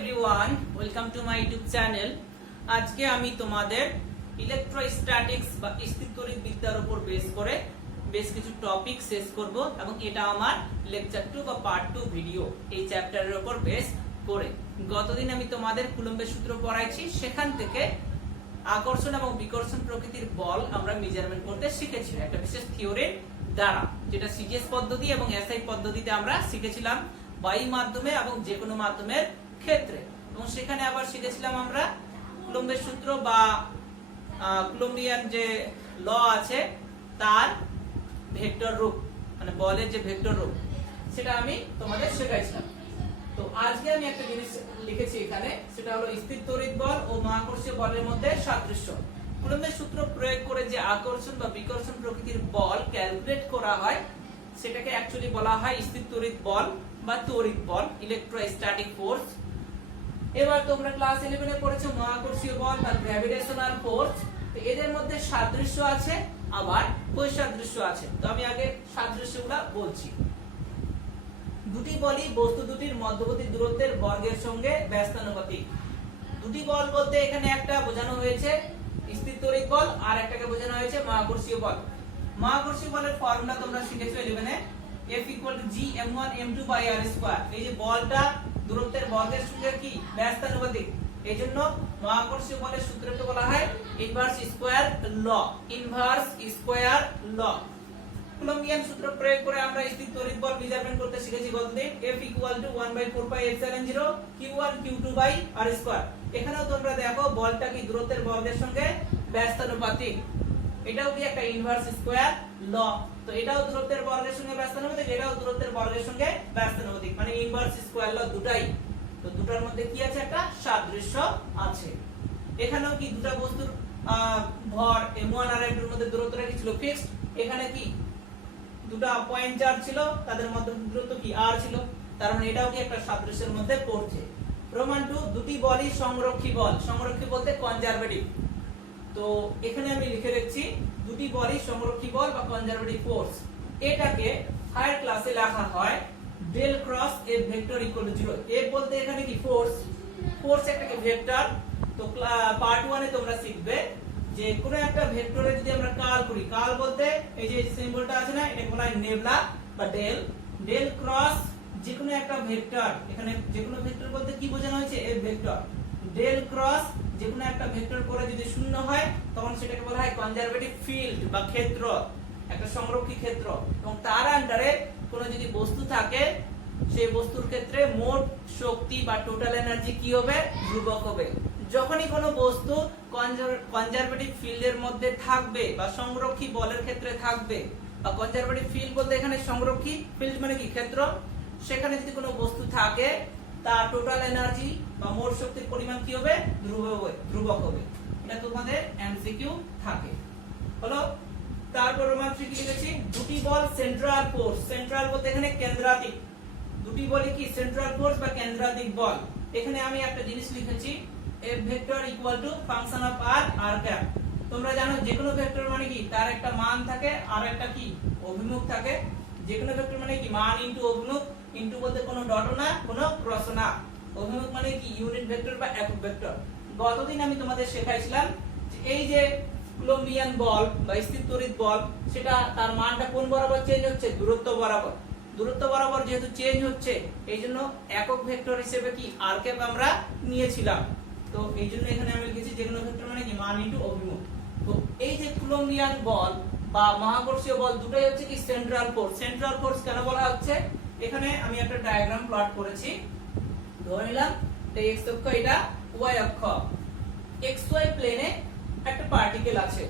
Everyone, welcome to my YouTube channel. আজকে আমি তোমাদের ইলেকট্রোস্ট্যাটিক্স বা স্থিরতড়িৎবিদ্যার উপর বেস করে বেশ কিছু টপিক শেষ করব এবং এটা আমার লেকচার 2 বা পার্ট 2 ভিডিও এই চ্যাপ্টারের উপর বেস করে। গতদিন আমি তোমাদের কুলম্বের সূত্র পড়াইছি, সেখান থেকে আকর্ষণ এবং বিকর্ষণ প্রকৃতির বল আমরা মেজারমেন্ট করতে শিখেছি একটা বিশেষ থিওরির দ্বারা, যেটা সিজিএস পদ্ধতি এবং এসআই পদ্ধতিতে আমরা শিখেছিলাম বায়ু মাধ্যমে এবং যে কোনো মাধ্যমের ক্ষেত্রে। এবং সেখানে আবার শিখেছিলাম আমরা কুলম্বের সূত্র বা কুলম্বিয়ান যে ল আছে তার ভেক্টর রূপ, মানে বলের যে ভেক্টর রূপ, সেটা আমি তোমাদের শেখাইছিলাম। তো আজকে আমি একটা জিনিস লিখেছি এখানে, সেটা হলো স্থির তড়িৎ বল ও মহাকর্ষীয় বলের মধ্যে সাদৃশ্য। কুলম্বের সূত্র প্রয়োগ করে যে আকর্ষণ বা বিকর্ষণ প্রকৃতির বল ক্যালকুলেট করা হয় সেটাকে অ্যাকচুয়ালি বলা হয় স্থির তড়িৎ বল বা তড়িৎ বল, ইলেকট্রোস্ট্যাটিক ফোর্স। এবার তোমরা ক্লাস 11 এ পড়েছো মহাকর্ষীয় বল বা গ্র্যাভিটেশনাল ফোর্স। তো এদের মধ্যে সাদৃশ্য আছে আবার বৈসাদৃশ্য আছে। তো আমি আগে সাদৃশ্যগুলো বলছি। দুটি বলই বস্তু দুটির মধ্যবর্তী দূরত্বের বর্গের সঙ্গে ব্যস্তানুপাতিক। দুটি বল বলতে এখানে একটা বোঝানো হয়েছে স্থির তড়িৎ বল আর একটাকে বোঝানো হয়েছে মহাকর্ষীয় বল। মহাকর্ষীয় বলের ফর্মুলা তোমরা শিখেছো 11 এ, F = G(m1m2/r²). এই যে বলটা দূরত্বের বর্গের সঙ্গে কি ব্যস্তানুপাতিক, এইজন্য মহাকর্ষীয় বলের সূত্রকে বলা হয় ইনভার্স স্কয়ার ল। ইনভার্স স্কয়ার ল। কুলম্বিয়ান সূত্র প্রয়োগ করে আমরা স্থির তড়িৎ বল মেজারমেন্ট করতে শিখেছি গতদিন। F = 1/4πε0 q1 q2/r²। এখানেও তোমরা দেখো বলটা কি দূরত্বের বর্গের সঙ্গে ব্যস্তানুপাতিক, এটাও কি একটা ইনভার্স স্কয়ার ল। তো এটাও দূরত্বের বর্গের সঙ্গে ব্যস্তানুপাতিক, এটাও দূরত্বের বর্গের সঙ্গে ব্যস্তানুপাতিক, মানে ইনভার্স স্কয়ার ল দুটাই। তো দুটার মধ্যে কি আছে, একটা সাদৃশ্য আছে। এখানেও কি দুটো বস্তুর ভর m1 আর m2 এর মধ্যে দূরত্বটা কি ছিল ফিক্সড, এখানে কি দুটো পয়েন্ট চার্জ ছিল তাদের মধ্যে দূরত্ব কি r ছিল, তার মানে এটাও কি একটা সাদৃশ্যের মধ্যে পড়ছে। রোমান 2, দুটি বলই সংরক্ষী বল। সংরক্ষী বলতে কনজারভেটিভ। তো এখানে আমি লিখে রাখছি দুটি বলই সংরক্ষী বল বা কনজারভেটিভ ফোর্স। এটাকে হায়ার ক্লাসে লেখা হয় del cross F vector equal to 0। F বলতে এখানে কি ফোর্স, ফোর্স একটা ভেক্টর। তো পার্ট 1 এ তোমরা শিখবে যে কোন একটা ভেক্টরে যদি আমরা কার্ল করি, কার্ল বলতে এই যে সিম্বলটা আছে না, এটাকে বলা হয় নেবলা বা ডেল। ডেল ক্রস যে কোনো একটা ভেক্টর, এখানে যে কোনো ভেক্টর বলতে কি বোঝানো হয়েছে, এফ ভেক্টর। ডেল ক্রস যে কোনো একটা ভেক্টর করে যদি শূন্য হয় তখন সেটাকে বলা হয় কনজারভেটিভ ফিল্ড বা ক্ষেত্র, একটা সংরক্ষী ক্ষেত্র। এবং তার আন্ডারে কোনো যদি বস্তু থাকে সেই বস্তুর ক্ষেত্রে মোট শক্তি বা টোটাল এনার্জি কি হবে, ধ্রুবক হবে। যখনই কোনো বস্তু কনজারভেটিভ ফিল্ডের মধ্যে থাকবে বা সংরক্ষী বলের ক্ষেত্রে থাকবে, বা কনজারভেটিভ ফিল্ড বলতে এখানে সংরক্ষী ফিল্ড মানে কি ক্ষেত্র, সেখানে যদি কোনো বস্তু থাকে তার টোটাল এনার্জি বা মোট শক্তির পরিমাণ কি হবে, ধ্রুবক হবে। এটা তোমাদের এমসিকিউ থাকে। হলো, তারপর রোমান 3 কি লিখেছি, দুটি বল সেন্ট্রাল ফোর্স। সেন্ট্রাল বলতে এখানে কেন্দ্রাতিক। দুটি বলই কি সেন্ট্রাল ফোর্স বা কেন্দ্রাতিক বল। এখানে আমি একটা জিনিস লিখেছি F vector equal two function of r cap. তোমরা জানো যে কোনো ভেক্টর মানে কি তার একটা মান থাকে আর একটা কি অভিমুখ থাকে। যে কোনো ভেক্টর মানে কি মান ইনটু অভিমুখ, ইনটু বলতে কোনো ডটও না কোনো ক্রসও না। অভিমুখ মানে কি ইউনিট ভেক্টর বা একক ভেক্টর। গতদিন আমি তোমাদের শেখাইছিলাম যে এই যে কুলম্বিয়ান বল বা স্থির তড়িৎ বল, সেটা তার মানটা কোন বরাবর চেঞ্জ হচ্ছে, দূরত্ব বরাবর। দূরত্ব বরাবর যেহেতু চেঞ্জ হচ্ছে এইজন্য একক ভেক্টর হিসেবে কি r ক্যাপ আমরা নিয়েছিলাম। তো এইজন্য এখানে আমি লিখেছি যে কোনো ভেক্টর মানে কি মান ইনটু অভিমুখ। তো এই যে কুলম্বিয়ান বল বা মহাকর্ষীয় বল দুটোই হচ্ছে কি সেন্ট্রাল ফোর্স। সেন্ট্রাল ফোর্স কেন বলা হচ্ছে, এখানে আমি একটা ডায়াগ্রাম প্লট করেছি। ধরে নিলাম এই x অক্ষ, এটা y অক্ষ। xy প্লেনে একটা পার্টিকেল আছে,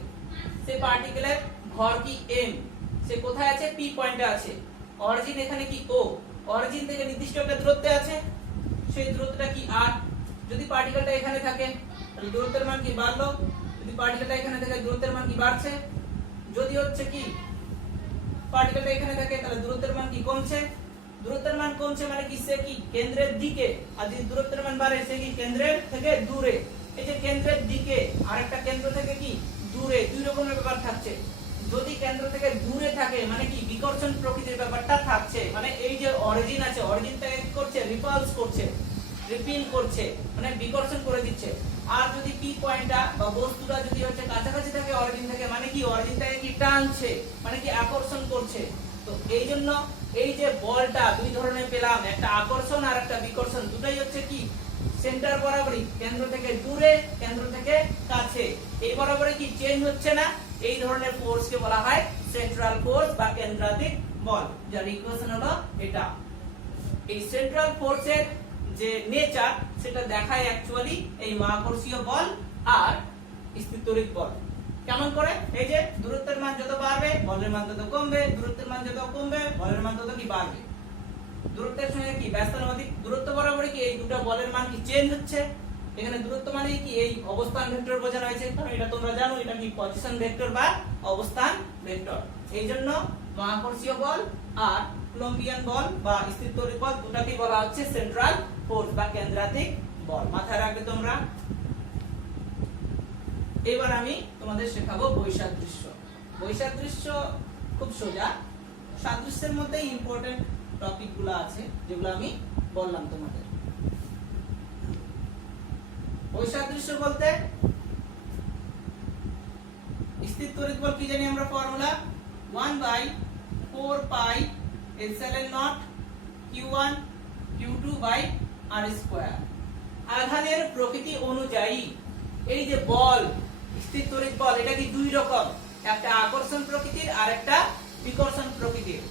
সেই পার্টিকেলের ভর কি m, সে কোথায় আছে, p পয়েন্টে আছে। অরিজিন এখানে কি o, অরিজিন থেকে নির্দিষ্ট একটা দূরত্বে আছে, সেই দূরত্বটা কি r। যদি পার্টিকেলটা এখানে থাকে তাহলে দূরত্বের মান কি বাড়লো, যদি পার্টিকেলটা এখানে থাকে দূরত্বের মান কি বাড়ছে। যদি হচ্ছে কি পার্টিকেলটা এখানে থাকে তাহলে দূরত্বের মান কি কমছে। দূরত্বের মান কমছে মানে কি সে কি কেন্দ্রের দিকে, আর যদি দূরত্বের মান বাড়ে সে কি কেন্দ্রের থেকে দূরে। এই যে কেন্দ্রের দিকে আরেকটা কেন্দ্র থেকে কি দূরে, দুই রকমের ব্যাপার থাকছে। যদি কেন্দ্র থেকে দূরে থাকে মানে কি বিকর্ষণ প্রকৃতির ব্যাপারটা থাকছে, মানে এই যে অরিজিন আছে, অরিজিন থেকে কি করছে, রিপালস করছে। রিপিল করছে মানে বিকর্ষণ করে দিচ্ছে। আর যদি পি পয়েন্টটা বা বস্তুটা যদি হচ্ছে কাছাকাছি থাকে অরিজিন থেকে, মানে কি অরিজিনটাকে কি টানছে, মানে কি আকর্ষণ করছে। তো এই জন্য এই যে বলটা দুই ধরনের পেলাম, একটা আকর্ষণ আর একটা বিকর্ষণ, দুটাই হচ্ছে কি সেন্টার বরাবরই, কেন্দ্র থেকে দূরে কেন্দ্র থেকে কাছে, এই বরাবরই কি চেঞ্জ হচ্ছে না। এই ধরনের ফোর্সকে বলা হয় সেন্ট্রাল ফোর্স বা কেন্দ্রাতিক বল, যার ইকুয়েশন হলো এটা। এই সেন্ট্রাল ফোর্সের যে নেচার সেটা দেখায় অ্যাকচুয়ালি এই মহাকর্ষীয় বল আর স্থিরতড়িৎ বল। কেমন করে? এই যে দূরত্বের মান যত বাড়বে বলের মান তত কমবে, দূরত্বের মান যত কমবে বলের মান তত কি বাড়বে। দূরত্বের সঙ্গে কি ব্যস্তানুপাতিক দূরত্ব বরাবরই কি এই দুটো বলের মান কি চেঞ্জ হচ্ছে। এখানে দূরত্ব মানে কি এই অবস্থান ভেক্টর বোঝানো হয়েছে, কারণ এটা তোমরা জানো এটা কি পজিশন ভেক্টর বা অবস্থান ভেক্টর। এইজন্য মহাকর্ষীয় বল আর কুলম্বিয়ান বল বা স্থিরতড়িৎ বল দুটাকেই বলা হচ্ছে সেন্ট্রাল ফোর্স বা কেন্দ্রাতিক বল। মাথায় রাখবে তোমরা। এবার আমি তোমাদের শেখাবো বৈসাদৃশ্য। বৈসাদৃশ্য খুব সোজা, সাদৃশ্যের মধ্যে ইম্পর্টেন্ট টপিক গুলো আছে যেগুলো আমি বললাম তোমাদের। বৈসাদৃশ্য বলতে স্থিরতড়িৎ বল কি জানি আমরা formula 1/4 pi epsilon naught q1 q2 by r square. আধানের প্রকৃতি অনুযায়ী এই যে বল স্থিরতড়িৎ বল এটা কি দুই রকম, একটা আকর্ষণ প্রকৃতির আর একটা বিকর্ষণ প্রকৃতির।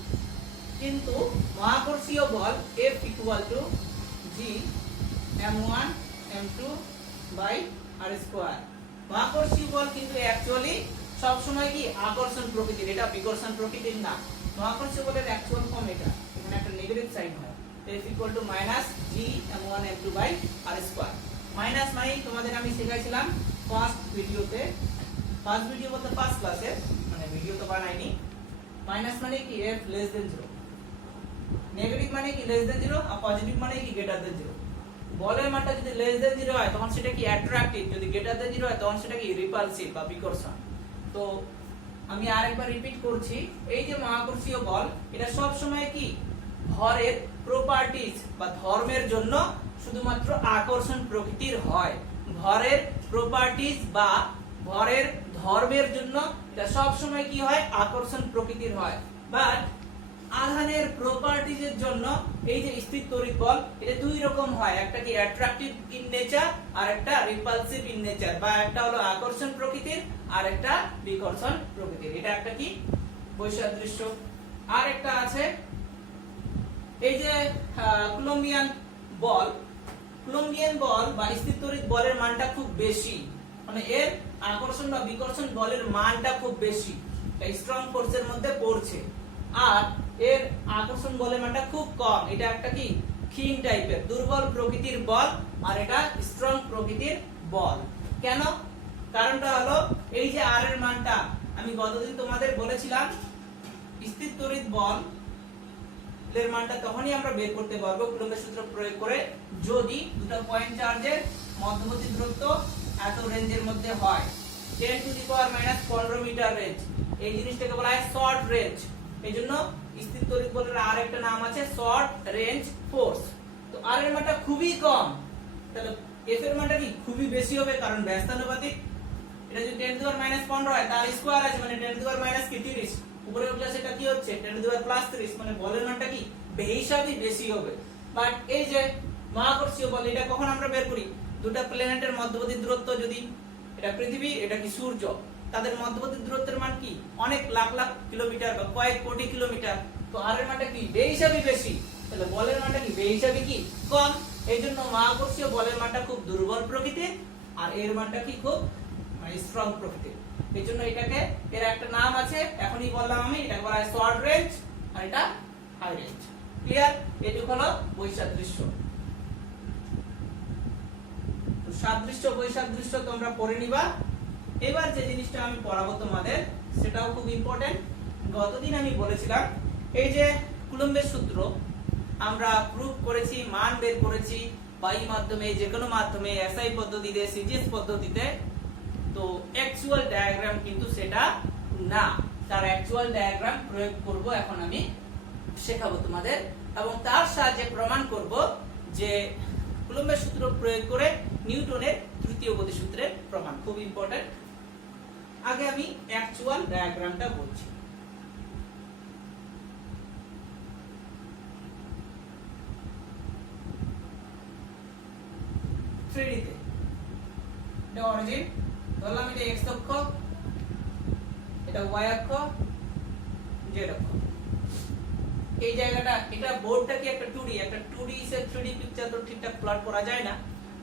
কিন্তু মহাকর্ষীয় বল F = G m1 m2 by r square. মহাকর্ষীয় বল কিন্তু অ্যাকচুয়ালি সব সময় কি আকর্ষণ প্রকৃতির, এটা বিকর্ষণ প্রকৃতির না। মহাকর্ষীয় বলের অ্যাকচুয়াল ফর্ম এটা, এখানে একটা নেগেটিভ সাইন হয়। F = -G m1 m2 by r square. Minus মানে তোমাদের আমি শেখাইছিলাম ফার্স্ট ভিডিওতে, ফার্স্ট ভিডিও বলতে ফার্স্ট ক্লাসে, মানে ভিডিও তো বানাইনি। মাইনাস মানে কি f less than 0, নেগেটিভ মানে কি less than 0, আর পজিটিভ মানে কি greater than 0। বলের মানটা যদি less than 0 হয় তখন সেটা কি অ্যাট্রাকটিভ, যদি greater than 0 হয় তখন সেটা কি রিপালসিভ বা বিকর্ষণ। তো আমি আরেকবার রিপিট করছি, এই যে মহাকর্ষীয় বল এটা সব সময় কি ভরের প্রপার্টিজ বা ধর্মের জন্য শুধুমাত্র আকর্ষণ প্রকৃতির হয়। ভরের প্রপার্টিজ বা ভরের ধর্মের জন্য এটা সব সময় কি হয় আকর্ষণ প্রকৃতির হয়। বাট আধানের প্রপার্টিজের জন্য এই যে স্থিরতড়িৎ বল এটা দুই রকম হয়, একটা কি অ্যাট্রাকটিভ ইন নেচার আর একটা রিপালসিভ ইন নেচার, বা একটা হলো আকর্ষণ প্রকৃতির আর একটা বিকর্ষণ প্রকৃতির। এটা একটা কি বৈসাদৃশ্য। আর একটা আছে এই যে কুলম্বিয়ান বল। কুলম্বিয়ান বল বা স্থিরতড়িৎ বলের মানটা খুব বেশি, মানে এর আকর্ষণ বা বিকর্ষণ বলের মানটা খুব বেশি, স্ট্রং ফোর্সের মধ্যে পড়ছে। আর এর আকর্ষণ বলের মানটা খুব কম, এটা একটা কি ক্ষীণ টাইপের দুর্বল প্রকৃতির বল, আর এটা স্ট্রং প্রকৃতির বল। কেন? কারণটা হলো এই যে আর এর মানটা আমি গতদিন তোমাদের বলেছিলাম স্থিরতড়িৎ বল এর মানটা তখনই আমরা বের করতে পারবো কুলম্বের সূত্র প্রয়োগ করে যদি দুটো পয়েন্ট চার্জের মধ্যবর্তী দূরত্ব এত রেঞ্জের মধ্যে হয়, 10⁻⁻15 মিটার রেঞ্জ। এই জিনিসটাকে বলা হয় শর্ট রেঞ্জ। এইজন্য স্থিরতড়িৎ বলের আরেকটা নাম আছে শর্ট রেঞ্জ ফোর্স। তো আর এর মানটা খুবই কম, তাহলে এফ এর মানটা কি খুবই বেশি হবে, কারণ ব্যস্তানুপাতিক। এটা যদি 10⁻15 হয় তার স্কয়ার আছে মানে 10⁻30, উপরে উঠলে সেটা কি হচ্ছে 10⁻30, মানে বলের মানটা কি বেহিসাবি বেশি হবে। বাট এই যে মহাকর্ষীয় বল এটা কখন আমরা বের করি, দুটো প্ল্যানেটের মধ্যবর্তী দূরত্ব, যদি এটা পৃথিবী এটা কি সূর্য, তাদের মধ্যবর্তী দূরত্বের মান কি অনেক লাখ লাখ কিলোমিটার বা কয়েক কোটি কিলোমিটার। তো আর এর মানটা কি বেহিসাবি বেশি, তাহলে বলের মানটা কি বেহিসাবি কি কম। এইজন্য মহাকর্ষীয় বলের মানটা খুব দুর্বল প্রকৃতির, আর এর মানটা কি খুব মানে স্ট্রং প্রকৃতির। এইজন্য এটাকে এর একটা নাম আছে, এখনই বললাম আমি, এটা বলা হয় শর্ট রেঞ্জ আর এটা হাই রেঞ্জ। ক্লিয়ার? এটুকু হলো বৈসাদৃশ্য। তো সাদৃশ্য বৈসাদৃশ্য তোমরা পড়ে নিবা। এবার যে জিনিসটা আমি পড়াবো তোমাদের সেটাও খুব ইম্পর্টেন্ট। গতদিন আমি বলেছিলাম এই যে কুলম্বের সূত্র আমরা প্রুফ করেছি, মান বের করেছি বায়ু মাধ্যমে, যে কোনো মাধ্যমে, এসআই পদ্ধতিতে, সিজিএস পদ্ধতিতে। তো অ্যাকচুয়াল ডায়াগ্রাম কিন্তু সেটা না, তার অ্যাকচুয়াল ডায়াগ্রাম প্রয়োগ করব এখন আমি শেখাবো তোমাদের, এবং তার সাহায্যে প্রমাণ করব যে কুলম্বের সূত্র প্রয়োগ করে নিউটনের তৃতীয় গতিসূত্রের প্রমাণ, খুব ইম্পর্টেন্ট। আগে আমি অ্যাকচুয়াল ডায়াগ্রামটা বলছি। থ্রিডিতে এটা অরিজিন, ধরলাম এটা এক্স অক্ষ, এটা ওয়াই অক্ষ, জেড অক্ষ। এই জায়গাটা, এটা বোর্ডটা কি একটা 2D, একটা 2D সে 3D পিকচার তো ঠিকঠাক প্লট করা যায় না,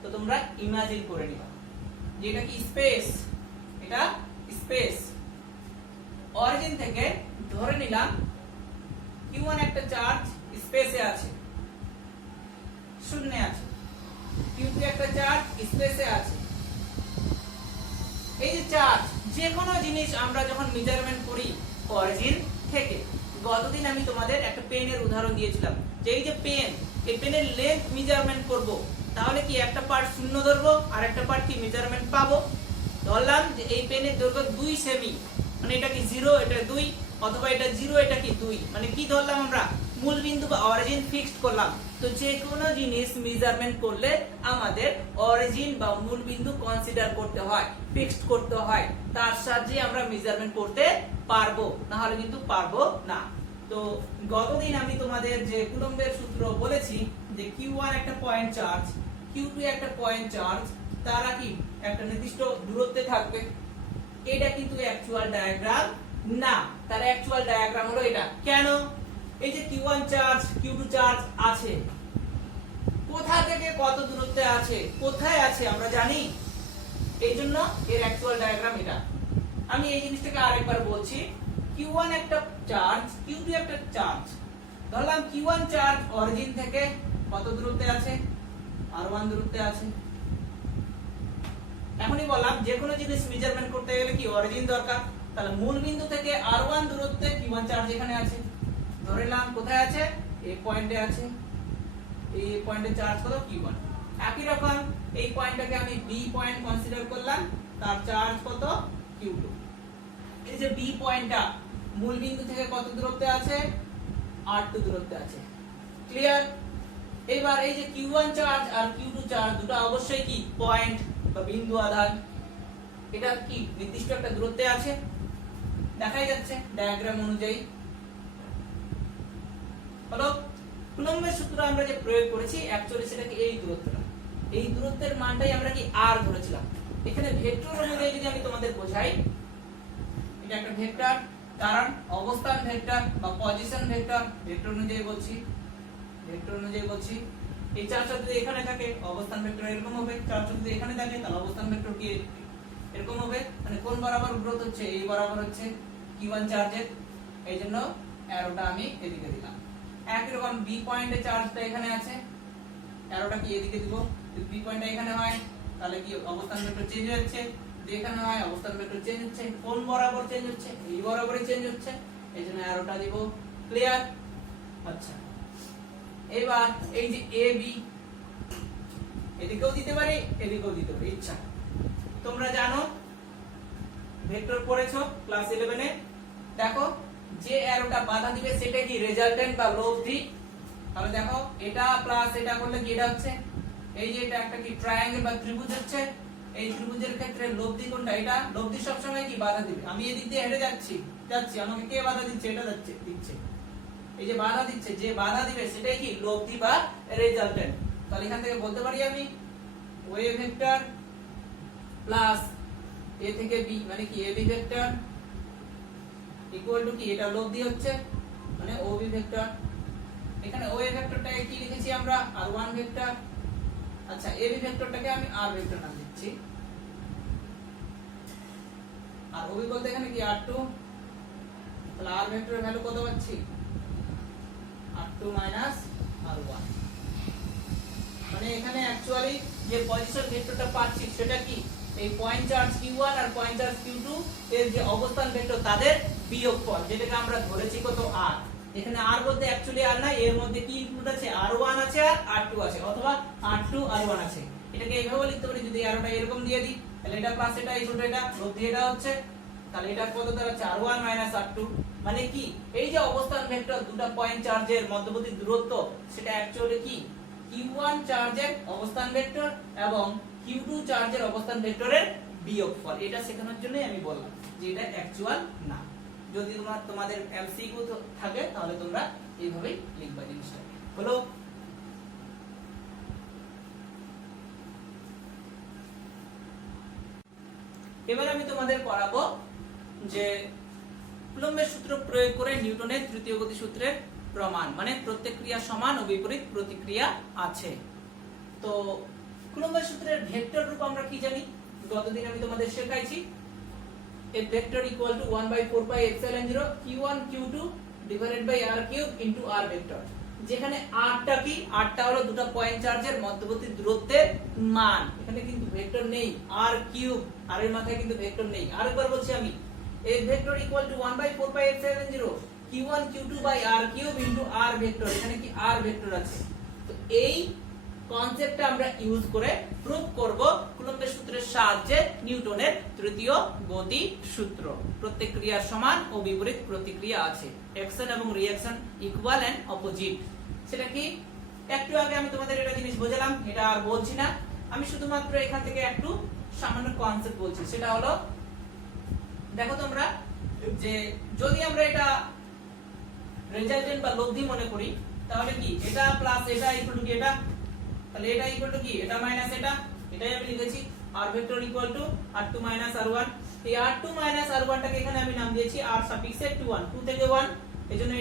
তো তোমরা ইমাজিন করে নিও যে এটা কি স্পেস, এটা স্পেস। অরিজিন থেকে ধরে নিলাম q1 একটা চার্জ স্পেসে আছে, শূন্যে আছে, q2 একটা চার্জ স্পেসে আছে। এই যে চার্জ, যে কোনো জিনিস আমরা যখন মেজারমেন্ট করি অরিজিন থেকে, গতদিন আমি তোমাদের একটা পেনের উদাহরণ দিয়েছিলাম যে এই যে পেন, এই পেনের লেন্থ মেজারমেন্ট করব, তাহলে কি একটা পার্ট শূন্য ধরবো আর একটা পার্ট কি মেজারমেন্ট পাবো। ধরলাম যে এই পেনের দৈর্ঘ্য 2 সেমি, মানে এটা কি 0 এটা 2, অথবা এটা 0 এটা কি 2, মানে কি ধরলাম আমরা মূল বিন্দু বা অরিজিন ফিক্সড করলাম। তো যে কোনো জিনিস মেজারমেন্ট করলে আমাদের অরিজিন বা মূল বিন্দু কনসিডার করতে হয়, ফিক্সড করতে হয়, তার সাহায্যে আমরা মেজারমেন্ট করতে পারবো, না হলে কিন্তু পারবো না। তো গতদিন আমি তোমাদের যে কুলম্বের সূত্র বলেছি যে q1 একটা পয়েন্ট চার্জ, q2 একটা পয়েন্ট চার্জ, তারা কি একটা নির্দিষ্ট দূরত্বে থাকবে। এটা কিন্তু অ্যাকচুয়াল ডায়াগ্রাম না, তার অ্যাকচুয়াল ডায়াগ্রাম হলো এটা। কেন? এই যে q1 চার্জ q2 চার্জ আছে, কোথা থেকে কত দূরত্বে আছে, কোথায় আছে আমরা জানি, এই জন্য এর অ্যাকচুয়াল ডায়াগ্রাম এটা। আমি এই জিনিসটাকে আরেকবার বলছি, q1 একটা চার্জ q2 একটা চার্জ, ধরলাম q1 চার্জ অরিজিন থেকে কত দূরত্বে আছে, r1 দূরত্বে আছে। এখনই বললাম যে কোনো জিনিস মেজারমেন্ট করতে গেলে কি অরিজিন দরকার, তাহলে মূল বিন্দু থেকে r1 দূরত্বে q1 চার্জ এখানে আছে, ধরলাম কোথায় আছে, এই পয়েন্টে আছে, এই পয়েন্টে চার্জ কত q1। একই রকম এই পয়েন্টটাকে আমি b পয়েন্ট কনসিডার করলাম, তার চার্জ কত q2। এই যে b পয়েন্টটা মূল বিন্দু থেকে কত দূরত্বে আছে, r2 দূরত্বে আছে। ক্লিয়ার? এবার এই যে q1 চার্জ আর q2 চার্জ দুটো অবশ্যই কি পয়েন্ট বা বিন্দু আধান, এটা কি নির্দিষ্ট একটা দূরত্বে আছে, দেখাই যাচ্ছে ডায়াগ্রাম অনুযায়ী। হলো কুলম্বের সূত্র আমরা যে প্রয়োগ করেছি অ্যাকচুয়ালি সেটা কি এই দূরত্বটা, এই দূরত্বের মানটাই আমরা কি r ধরেছিলাম। এখানে ভেক্টর অনুযায়ী যদি আমি তোমাদের বোঝাই, এটা একটা ভেক্টর, কারণ অবস্থান ভেক্টর বা পজিশন ভেক্টর, ভেক্টর অনুযায়ী বলছি, ভেক্টর অনুযায়ী বলছি। এই চার্জটা যদি এখানে থাকে অবস্থান ভেক্টর এরকম হবে, চার্জটা যদি এখানে থাকে তাহলে অবস্থান ভেক্টর কি এরকম হবে, মানে কোন বরাবর গ্রোথ হচ্ছে, এই বরাবর হচ্ছে q1 চার্জের, এইজন্য অ্যারোটা আমি এদিকে দিলাম। একই রকম b পয়েন্টে চার্জটা এখানে আছে, অ্যারোটা কি এদিকে দিব। যদি b পয়েন্টটা এখানে হয় তাহলে কি অবস্থান ভেক্টর চেঞ্জ হচ্ছে, যদি এখানে হয় অবস্থান ভেক্টর চেঞ্জ হচ্ছে, কোন বরাবর চেঞ্জ হচ্ছে, এই বরাবরই চেঞ্জ হচ্ছে, এইজন্য অ্যারোটা দিব। ক্লিয়ার? আচ্ছা, এবার এই যে ab, এদিকেও দিতে পারি এদিকেও দিতে পারি, ইচ্ছা। তোমরা জানো ভেক্টর পড়েছো ক্লাস 11 এ, দেখো যে অ্যারোটা বাধা দিবে সেটা কি রেজাল্টেন্ট বা লব্ধি। তাহলে দেখো এটা প্লাস এটা করলে কি এটা হচ্ছে, এই যে এটা একটা কি ট্রায়াঙ্গেল বা ত্রিভুজ হচ্ছে, এই ত্রিভুজের ক্ষেত্রে লব্ধি কোনটা, এটা লব্ধি সব সময় কি বাধা দিবে। আমি এদিক দিয়ে হেঁটে যাচ্ছি, আমাকে কে বাধা দিচ্ছে, এটা দিচ্ছে, এই যে বাধা দিচ্ছে, যে বাধা দিবে সেটাই কি লব্ধি বা রেজাল্টেন্ট। তাহলে এখান থেকে বলতে পারি আমি ওয়ে ভেক্টর প্লাস a থেকে b মানে কি ab ভেক্টর ইকুয়াল টু কি, এটা লব্ধি হচ্ছে মানে ob ভেক্টর। এখানে ওয়ে ভেক্টরটাকে কি লিখেছি আমরা, r1 ভেক্টর। আচ্ছা, ab ভেক্টরটাকে আমি r ভেক্টর নাম দিচ্ছি, আর ob বলতে এখানে কি r2, তাহলে r ভেক্টরের ভ্যালু কত পাচ্ছি, r2 r1। মানে এখানে অ্যাকচুয়ালি যে পজিশন ভেক্টরটা পাচ্ছি সেটা কি এই পয়েন্ট চার্জ q1 আর পয়েন্ট চার্জ q2 এর যে অবস্থান ভেক্টর তাদের বিয়োগফল, যেটাকে আমরা ধরেছি কত r। এখানে r বলতে অ্যাকচুয়ালি r না, এর মধ্যে কি ইনক্লুড আছে, r1 আছে আর r2 আছে, অথবা r2 r1 আছে। এটাকে এইভাবে লিখতে পারি, যদি আরোটা এরকম দিয়ে দিই তাহলে এটা প্লাস এটা ইকুয়াল টু এটা লব্ধি এটা হচ্ছে, তাহলে এটা কত দাঁড়াচ্ছে r1 r2। মানে কি এই যে অবস্থান ভেক্টর দুটো পয়েন্ট চার্জের মধ্যবর্তী দূরত্ব সেটা অ্যাকচুয়ালি কি Q1 চার্জের অবস্থান ভেক্টর এবং Q2 চার্জের অবস্থান ভেক্টরের বিয়োগফল। এটা শেখানোর জন্যই আমি বললাম যে এটা অ্যাকচুয়াল না। যদি তোমাদের এমসিকিউ থাকে তাহলে তোমরা এইভাবেই লিখবা জিনিসটা। হলো? এবার আমি তোমাদের পড়াবো যে কুলম্বের সূত্র প্রয়োগ করে নিউটনের তৃতীয় গতি সূত্রের প্রমাণ, মানে প্রত্যেক ক্রিয়া সমান ও বিপরীত প্রতিক্রিয়া আছে। তো কুলম্বের সূত্রের ভেক্টর রূপ আমরা কি জানি? গতদিন আমি তোমাদের শেখাইছি a vector equal to 1/4 pi epsilon 0 q1 q2 divided by r cube into r vector, যেখানে r টা কি? r টা হলো দুটো পয়েন্ট চার্জের মধ্যবর্তী দূরত্বের মান। এখানে কিন্তু ভেক্টর নেই, r কিউব, r এর মাথায় কিন্তু ভেক্টর নেই। আরেকবার বলছি আমি, a vector equal to 1/4 pi epsilon 0 q1 q2 by r cube into r vector, এখানে কি r ভেক্টর আছে। তো এই কনসেপ্টটা আমরা ইউজ করে প্রুফ করব কুলম্বের সূত্রের সাহায্যে নিউটনের তৃতীয় গতি সূত্র। প্রত্যেক ক্রিয়ার সমান ও বিপরীত প্রতিক্রিয়া আছে, অ্যাকশন এবং রিঅ্যাকশন ইকুয়াল এন্ড অপোজিট। সেটা কি? একটু আগে আমি তোমাদের এটা জিনিস বোঝালাম, এটা আর বলছি না। আমি শুধুমাত্র এখান থেকে একটু সামান্য কনসেপ্ট বলছি। সেটা হলো, দেখো তোমরা, যে যদি আমরা এটা রেজাল্টেন্ট বা লব্ধি মনে করি তাহলে কি এটা প্লাস এটা ইকুয়াল টু কি এটা, তাহলে এটা ইকুয়াল টু কি এটা মাইনাস এটা, এটাই আমি লিখেছি r vector equal two r2 minus r1। এই r2 মাইনাস r1 টাকে এখানে আমি নাম দিয়েছি r সাফিক্সে 21, 2 থেকে 1, এজন্য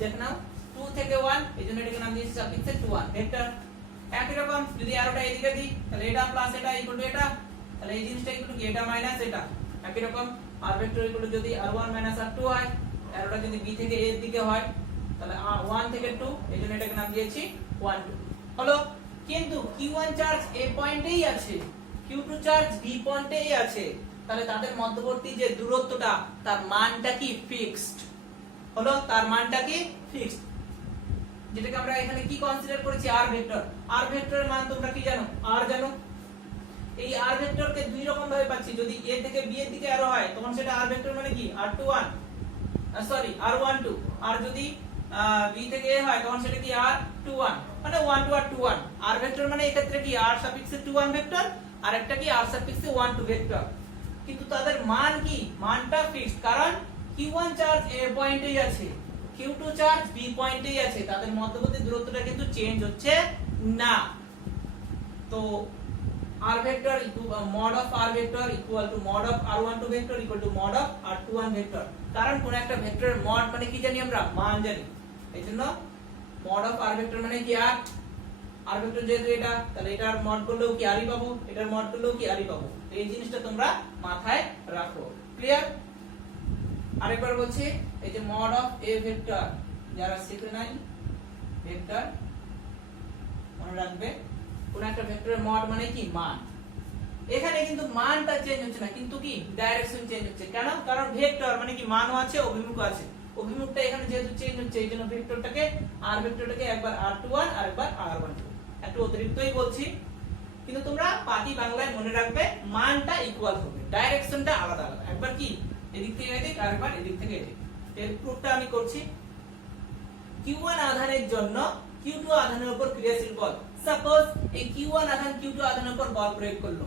দেখো নাও 2 থেকে 1, এজন্য এটাকে নাম দিয়েছি সাফিক্সে 21 ভেক্টর। একই রকম যদি আরোটা এদিকে দিই তাহলে এটা প্লাস এটা ইকুয়াল টু এটা, তাহলে এই জিনিসটা ইকুয়াল টু কি এটা মাইনাস এটা। একই রকম r ভেক্টর ইকুয়াল টু যদি r1 মাইনাস r2 হয়, আরোটা যদি b থেকে a এর দিকে হয় তাহলে 1 থেকে 2, এজন্য এটাকে নাম দিয়েছি 1 2। হলো? কিন্তু Q1 চার্জ A পয়েন্টেই আছে, Q2 চার্জ B পয়েন্টেই আছে, তাহলে তাদের মধ্যবর্তী যে দূরত্বটা তার মানটা কি ফিক্সড। হলো? তার মানটা কি ফিক্সড, যেটাকে আমরা এখানে কি কনসিডার করেছি r ভেক্টর। r ভেক্টরের মান তোমরা কি জানো? r জানো। এই r ভেক্টরকে দুই রকম ভাবে পাচ্ছি, যদি a থেকে b এর দিকে অ্যারো হয় তখন সেটা r ভেক্টর মানে কি r21, সরি r12, আর যদি b থেকে a হয় তখন সেটা কি r21, মানে 1 2 আর 21। r ভেক্টর মানে এই ক্ষেত্রে কি r সাফিক্সে 21 ভেক্টর, আর একটা কি r সাফিক্সে 1 2 ভেক্টর। কিন্তু তাদের মান কি? মানটা ফিক্সড, কারণ q1 চার্জ a পয়েন্টেই আছে, q2 চার্জ b পয়েন্টেই আছে, তাদের মধ্যবর্তী দূরত্বটা কিন্তু চেঞ্জ হচ্ছে না। তো r vector mod of r vector equal to mod of r12 vector equal to mod of r21 vector, কারণ কোন একটা ভেক্টরের মড মানে কি জানি আমরা? মান জানি। এইজন্য mod of r vector মানে কি r vector যেহেতু এটা, তাহলে এটার মড করলেও কি r ই পাবো, এটার মড করলেও কি r ই পাবো। এই জিনিসটা তোমরা মাথায় রাখো। ক্লিয়ার? আরেকবার বলছি, এই যে mod of a vector, যারা শিখে নাই ভেক্টর মনে রাখবে, কোন একটা ভেক্টরের মড মানে কি? মান। এখানে কিন্তু মানটা চেঞ্জ হচ্ছে না, কিন্তু কি ডাইরেকশন চেঞ্জ হচ্ছে। কেন? কারণ ভেক্টর মানে কি মানও আছে অভিমুখও আছে, অভিমুখটা এখানে যেহেতু চেঞ্জ হচ্ছে এইজন্য ভেক্টরটাকে r ভেক্টরটাকে একবার r21 আর একবার r12, একটু অতিরিক্তই বলছি, কিন্তু তোমরা বাকি বাংলায় মনে রাখবে মানটা ইকুয়াল হবে, ডাইরেকশনটা আলাদা আলাদা। একবার কি এদিক থেকে এদিক আর একবার এদিক থেকে এদিক। এর প্রুফটা আমি করছি। q1 আধানের জন্য q2 আধানের উপর ক্রিয়াশীল বল। সাপোজ এই q1 আধান q2 আধানের উপর বল প্রয়োগ করলো,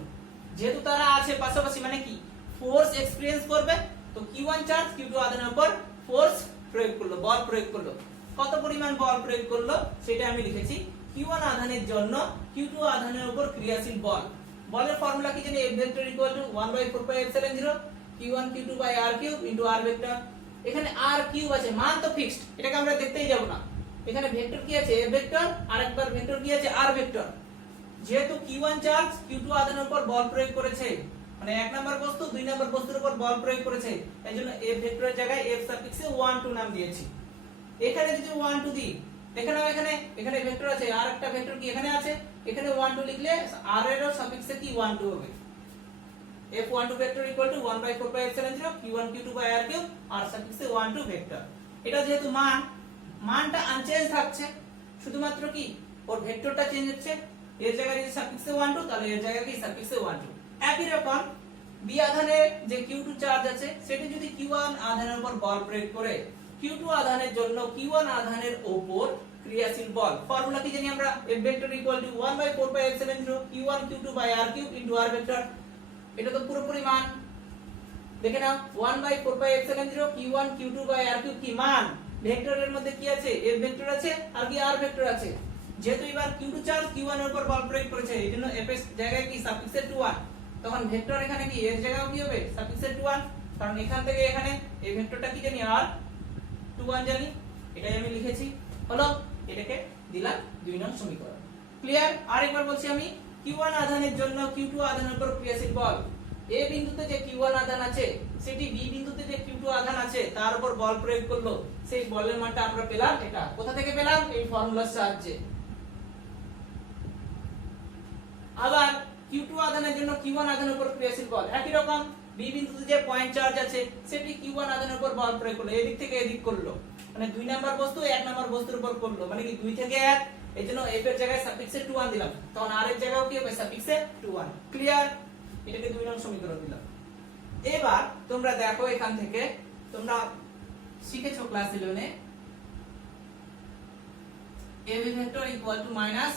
যেহেতু তারা আছে পাশাপাশি মানে কি ফোর্স এক্সপেরিয়েন্স করবে, তো q1 চার্জ q2 আধানের উপর ফোর্স প্রয়োগ করলো, বল প্রয়োগ করলো। কত পরিমাণ বল প্রয়োগ করলো সেটা আমি লিখেছি। q1 আধানের জন্য q2 আধানের উপর ক্রিয়াশীল বল। বলের ফর্মুলা কি জানি? F vector equal to 1/4 pi epsilon 0 q1 q2 by r cube into r vector। এখানে r কিউব আছে, মান তো ফিক্সড, এটাকে আমরা দেখতেই যাব না। এখানে ভেক্টর কি আছে? F ভেক্টর, আর একবার ভেক্টর কি আছে? r vector. যেহেতু q1 চার্জ q2 আধানের উপর বল প্রয়োগ করেছে, মানে এক নাম্বার বস্তু দুই নাম্বার বস্তুর উপর বল প্রয়োগ করেছে, এইজন্য F ভেক্টরের জায়গায় F সাফিক্সে 1 2 নাম দিয়েছি। এখানে যদি 1 2 দিই, এখানে ভেক্টর আছে, আর একটা ভেক্টর কি এখানে আছে, এখানে 1 2 লিখলে r এর সাফিক্সে কি 1 2 হবে। F12 vector equal to 1/4 pi epsilon 0 q1 q2 by r cube r সাফিক্সে 1 2 vector. এটা যেহেতু মানটা আনচেঞ্জ থাকছে, শুধুমাত্র কি ওর ভেক্টরটা চেঞ্জ হচ্ছে, এর জায়গায় যদি সাফিক্সে 1 2 তাহলে এর জায়গায় কি সাফিক্সে 1 2। একই রকম b আধানে যে q2 চার্জ আছে সেটা যদি q1 আধানের উপর বল প্রয়োগ করে, q2 আধানের জন্য q1 আধানের উপর ক্রিয়াশীল বল। ফর্মুলা কি জানি আমরা, F vector equal to 1/4πε0 q1 q2 r3 into r vector. এটা তো পুরোপুরি মান, দেখে নাও 1/4πε0 q1 q2 r3 কি মান, ভেক্টরের মধ্যে কি আছে, F ভেক্টর আছে আর কি r ভেক্টর আছে। যেহেতু এবার q2 চার্জ q1 এর উপর বল প্রয়োগ করেছে, এইজন্য f এর জায়গায় কি সাফিক্সের 21, তখন ভেক্টর এখানে কি এর জায়গায় কি হবে সাফিক্সের 21, কারণ এখান থেকে এখানে এই ভেক্টরটা কি জানি r 21 জানি, এটাই আমি লিখেছি। হলো, এটাকে দিলাম 2 নং সমীকরণ। ক্লিয়ার? আরেকবার বলছি আমি, q1 আধানের জন্য q2 আধানের উপর ক্রিয়াশীল বল, a বিন্দুতে যে q1 আধান আছে সেটি b বিন্দুতে যে q2 আধান আছে তার উপর বল প্রয়োগ করলো, সেই বলের মানটা আমরা পেলাম এটা। কোথা থেকে পেলাম? এই ফর্মুলার সাহায্যে। আবার q2 আধানের জন্য q1 আধানের উপর ক্রিয়াশীল বল একই রকম, b বিন্দুতে যে পয়েন্ট চার্জ আছে সেটি q1 আধানের উপর বল প্রয়োগ করলো, এদিক থেকে এদিক করলো, মানে 2 নাম্বার বস্তু 1 নাম্বার বস্তুর উপর করলো, মানে কি 2 থেকে 1, এইজন্য f এর জায়গায় সাফিক্সে 21 দিলাম, তখন r এর জায়গায়ও কি হবে সাফিক্সে 21। ক্লিয়ার? এটাকে 2 নং সমীকরণ দিলাম। এবার তোমরা দেখো এখান থেকে তোমরা শিখেছো ক্লাস 11 এ ab vector equal two minus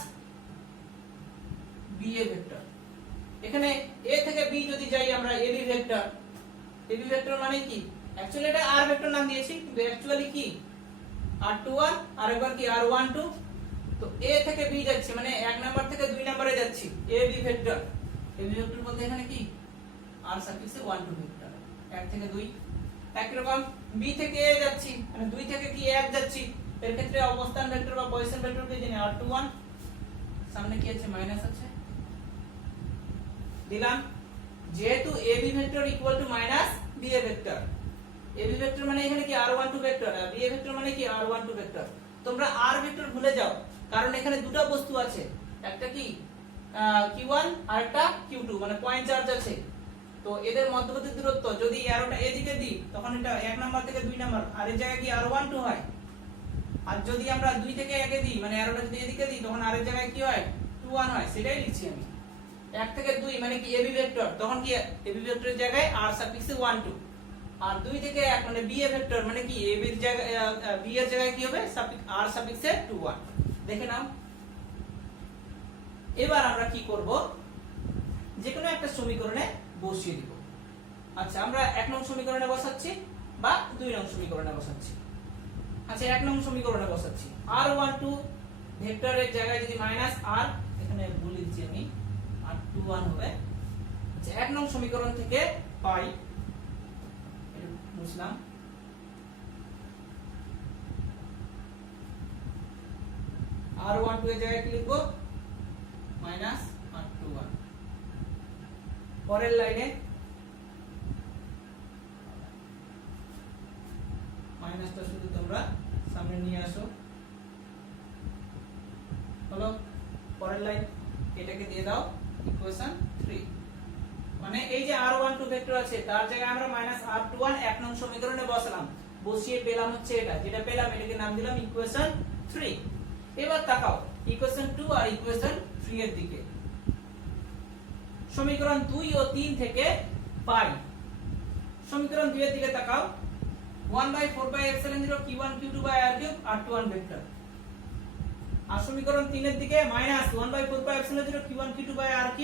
ba vector. এখানে a থেকে b যদি যাই আমরা ab ভেক্টর মানে কি, অ্যাকচুয়ালি এটা r ভেক্টর নাম দিয়েছি কিন্তু অ্যাকচুয়ালি কি r21 আর একবার কি r12, তো a থেকে b যাচ্ছে মানে 1 নাম্বার থেকে 2 নম্বরে যাচ্ছি, ab ভেক্টর বলতে এখানে কি r সাফিক্সে 1 2 ভেক্টর 1 থেকে 2। একই রকম b থেকে a যাচ্ছি মানে 2 থেকে কি 1 যাচ্ছি, এর ক্ষেত্রে অবস্থান ভেক্টর বা পজিশন ভেক্টর কে জানি r21, সামনে কি আছে মাইনাস আছে দিলাম। যেহেতু ab vector equal two minus ba vector, ab vector মানে এখানে কি r12 ভেক্টর আর ba ভেক্টর মানে কি r12 ভেক্টর। তোমরা r ভেক্টর ভুলে যাও, কারণ এখানে দুটো বস্তু আছে, একটা কি q1 আর একটা q2, মানে পয়েন্ট চার্জ আছে, তো এদের মধ্যবর্তী দূরত্ব যদি অ্যারোটা এদিকে দিই তখন এটা 1 নাম্বার থেকে 2 নাম্বার আর এর জায়গায় কি r12 হয়, আর যদি আমরা 2 থেকে 1 এ দিই মানে অ্যারোটা যদি এদিকে দিই তখন আর এর জায়গায় কি হয় 21 হয়, সেটাই লিখছি আমি। 1 থেকে 2 মানে কি ab ভেক্টর, তখন কি ab ভেক্টরের জায়গায় r সাফিক্সে 1 2, আর 2 থেকে 1 মানে ba ভেক্টর মানে কি ab এর জায়গায় b এর জায়গায় কি হবে r সাফিক্সে 21। দেখে নাও। এবার আমরা কি করব, যে কোনো একটা সমীকরণে বসিয়ে দিব। আচ্ছা আমরা 1 নং সমীকরণে বসাচ্ছি বা 2 নং সমীকরণে বসাচ্ছি। আচ্ছা 1 নং সমীকরণে বসাচ্ছি, r12 ভেক্টরের জায়গায় যদি মাইনাস r, এখানে ভুল লিখছি আমি, r21 হবে। আচ্ছা 1 নং সমীকরণ থেকে পাই, এটা বুঝলাম, r12 এর জায়গায় কি লিখবো মাইনাস r21। পরের লাইনে মাইনাসটা শুধু তোমরা সামনে নিয়ে আসো, হলো। পরের লাইন এটাকে দিয়ে দাও ইকুয়েশন 3, মানে এই যে r12 ভেক্টর আছে তার জায়গায় আমরা মাইনাস r21 1 নং সমীকরণে বসালাম, বসিয়ে পেলাম হচ্ছে এটা, যেটা পেলাম এটাকে নাম দিলাম ইকুয়েশন 3। এবার তাকাও ইকুয়েশন 2 আর ইকুয়েশন 3 এর দিকে। সমীকরণ 2 ও 3 থেকে পাই, সমীকরণ 2 এর দিকে তাকাও, 1/4πε0 q1 q2 r3 r21 vector, আর সমীকরণ 3 এর দিকে minus 1/4πε0 q1 q2 r3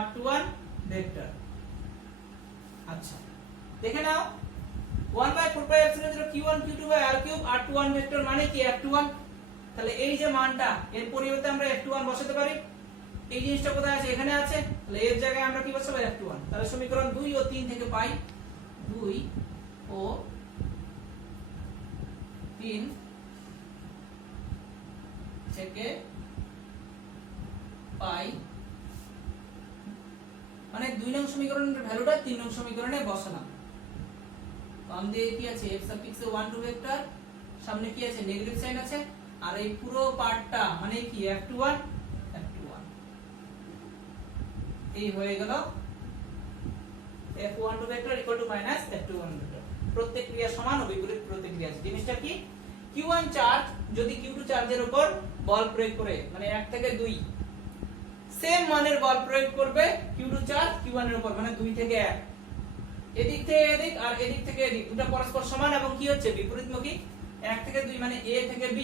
r21 vector. আচ্ছা দেখে নাও 1/4πε0 q1 q2 r3 r21 vector মানে কি f21, তাহলে এই যে মানটা এর পরিবর্তে আমরা f21 বসাতে পারি, এই জিনিসটা কোথায় আছে এখানে আছে, তাহলে এর জায়গায় আমরা কি বসাবো f21। তাহলে সমীকরণ 2 ও 3 থেকে পাই, 2 ও 3 থেকে পাই, মানে 2 নং সমীকরণের ভ্যালুটা 3 নং সমীকরণে বসালাম। বাম দিকে কি আছে f সাফিক্সে 1 2 ভেক্টর, সামনে কি আছে নেগেটিভ সাইন আছে, আর এই পুরো পার্টটা মানে কি f21 এই হয়ে গেল f12 vector equal two minus f21 vector. প্রত্যেক ক্রিয়া সমান ও বিপরীত প্রতিক্রিয়া। জিনিসটা কি, q1 চার্জ যদি q2 চার্জের উপর বল প্রয়োগ করে মানে 1 থেকে 2 সেম মানের বল প্রয়োগ করবে q2 চার্জ q1 এর উপর মানে 2 থেকে 1, এদিক থেকে এদিক আর এদিক থেকে এদিক দুটো পরস্পর সমান এবং কি হচ্ছে বিপরীতমুখী, 1 থেকে 2 মানে a থেকে b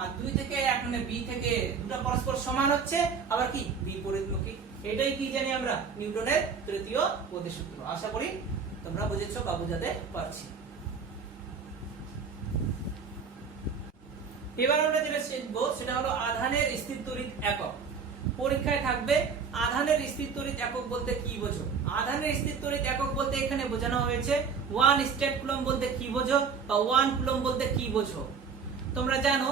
আর 2 থেকে 1 মানে বি থেকে দুটো পরস্পর সমান হচ্ছে, আবার কি বিপরীতমুখী। এটাই কি জানি আমরা, নিউটনের তৃতীয় গতির সূত্র। আশা করি তোমরা বুঝেছো বা বুঝাতে পারছি। এবার আমরা যেটা শিখবো সেটা হলো আধানের স্থির তড়িৎ একক। পরীক্ষায় থাকবে আধানের স্থির তড়িৎ একক বলতে কি বোঝো। আধানের স্থির তড়িৎ একক বলতে এখানে বোঝানো হয়েছে 1 স্টেট কুলম্ব বলতে কি বোঝো বা 1 কুলম্ব বলতে কি বোঝো। তোমরা জানো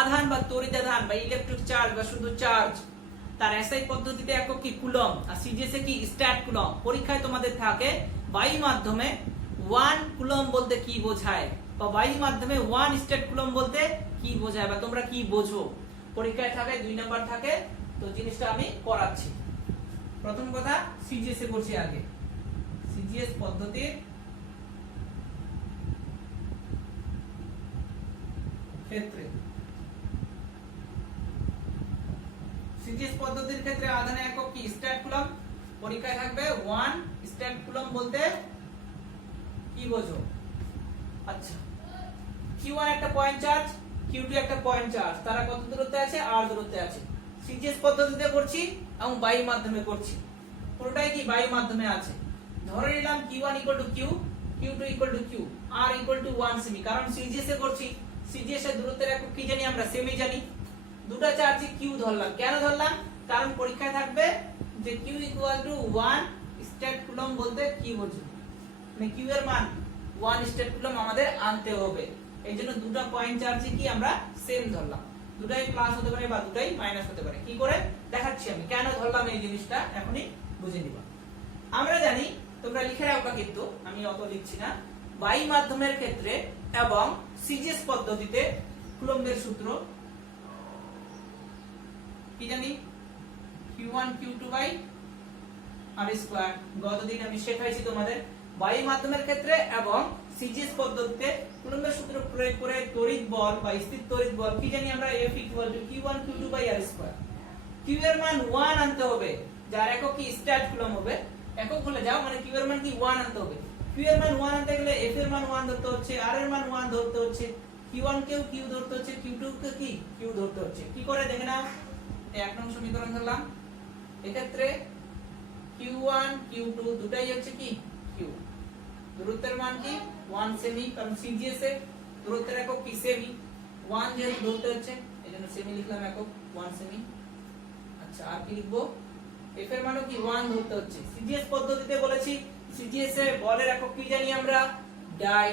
আধান বা তড়িৎ আধান বা ইলেকট্রিক চার্জ বা শুধু চার্জ তার এসআই পদ্ধতিতে একক কি কুলম্ব, আর সিজিএস এ কি স্ট্যাট কুলম্ব। পরীক্ষায় তোমাদের থাকে বায়ু মাধ্যমে 1 কুলম্ব বলতে কি বোঝায় বা বায়ু মাধ্যমে 1 স্ট্যাট কুলম্ব বলতে কি বোঝায় বা তোমরা কি বোঝো। পরীক্ষায় থাকে 2 নাম্বার থাকে, তো জিনিসটা আমি করাচ্ছি। প্রথম কথা সিজিএস এ করছি আগে। সিজিএস পদ্ধতির ক্ষেত্রে, সিজিএস পদ্ধতির ক্ষেত্রে আধানের একক কি স্ট্যাট কুলম্ব। পরীক্ষায় থাকবে 1 স্ট্যাট কুলম্ব বলতে কি বোঝো। আচ্ছা, Q1 একটা পয়েন্ট চার্জ, Q2 একটা পয়েন্ট চার্জ, তারা কত দূরত্বে আছে, r দূরত্বে আছে। সিজিএস পদ্ধতিতে করছি এবং বায়ু মাধ্যমে করছি, পুরোটাই কি বায়ু মাধ্যমে আছে। ধরে নিলাম Q1 = Q, Q2 = Q, r = 1 semi. কারণ সিজিএস এ করছি, সিজিএস এর দূরত্বের একক কি জানি আমরা, সেমি জানি। দুটো চার্জে Q ধরলাম, কেন ধরলাম, কারণ পরীক্ষায় থাকবে যে Q = 1 স্ট্যাট কুলম্ব বলতে কি বোঝো, মানে Q এর মান 1 স্ট্যাট কুলম্ব আমাদের আনতে হবে। এইজন্য দুটো পয়েন্ট চার্জে কি আমরা সেম ধরলাম। দুটাই প্লাস হতে পারে বা দুটাই মাইনাস হতে পারে। কি করে দেখাচ্ছি আমি, কেন ধরলাম এই জিনিসটা এখনই বুঝে নিবা। আমরা জানি, তোমরা লিখে রাখবা কিন্তু আমি অত লিখছি না, বায়ু মাধ্যমের ক্ষেত্রে এবং সিজিএস পদ্ধতিতে কুলম্বের সূত্র কি জানি, Q1 Q2/r²। গতদিন আমি শেখাইছি তোমাদের বায়ু মাধ্যমের ক্ষেত্রে এবং সিজিএস পদ্ধতিতে কুলম্বের সূত্র প্রয়োগ করে তড়িৎ বল বা স্থির তড়িৎ বল কি জানি আমরা, F = Q1 Q2/r²। Q এর মান 1 আনতে হবে, যার একক কি স্ট্যাট কুলম্ব হবে। একক বলে যাও, মানে Q এর মান কি 1 আনতে হবে। Q এর মান 1 আনতে গেলে F এর মান 1 ধরতে হচ্ছে, R এর মান 1 ধরতে হচ্ছে, Q1 কেও Q ধরতে হচ্ছে, Q2 কে কি Q ধরতে হচ্ছে। কি করে দেখে নাও, এই এক নং সমীকরণ ধরলাম। এক্ষেত্রে Q1 Q2 দুটাই হচ্ছে কি Q। দূরত্বের মান কি 1 সেমি, কারণ সিজিএস এ দূরত্বের একক কি সেমি। 1 যেহেতু ধরতে হচ্ছে এজন্য সেমি লিখলাম, একক 1 সেমি। আচ্ছা, আর কি লিখবো, F এর মানও কি 1 ধরতে হচ্ছে। সিজিএস পদ্ধতিতে বলেছি সিজিএস এ বলের একক কি জানি আমরা, ডাই।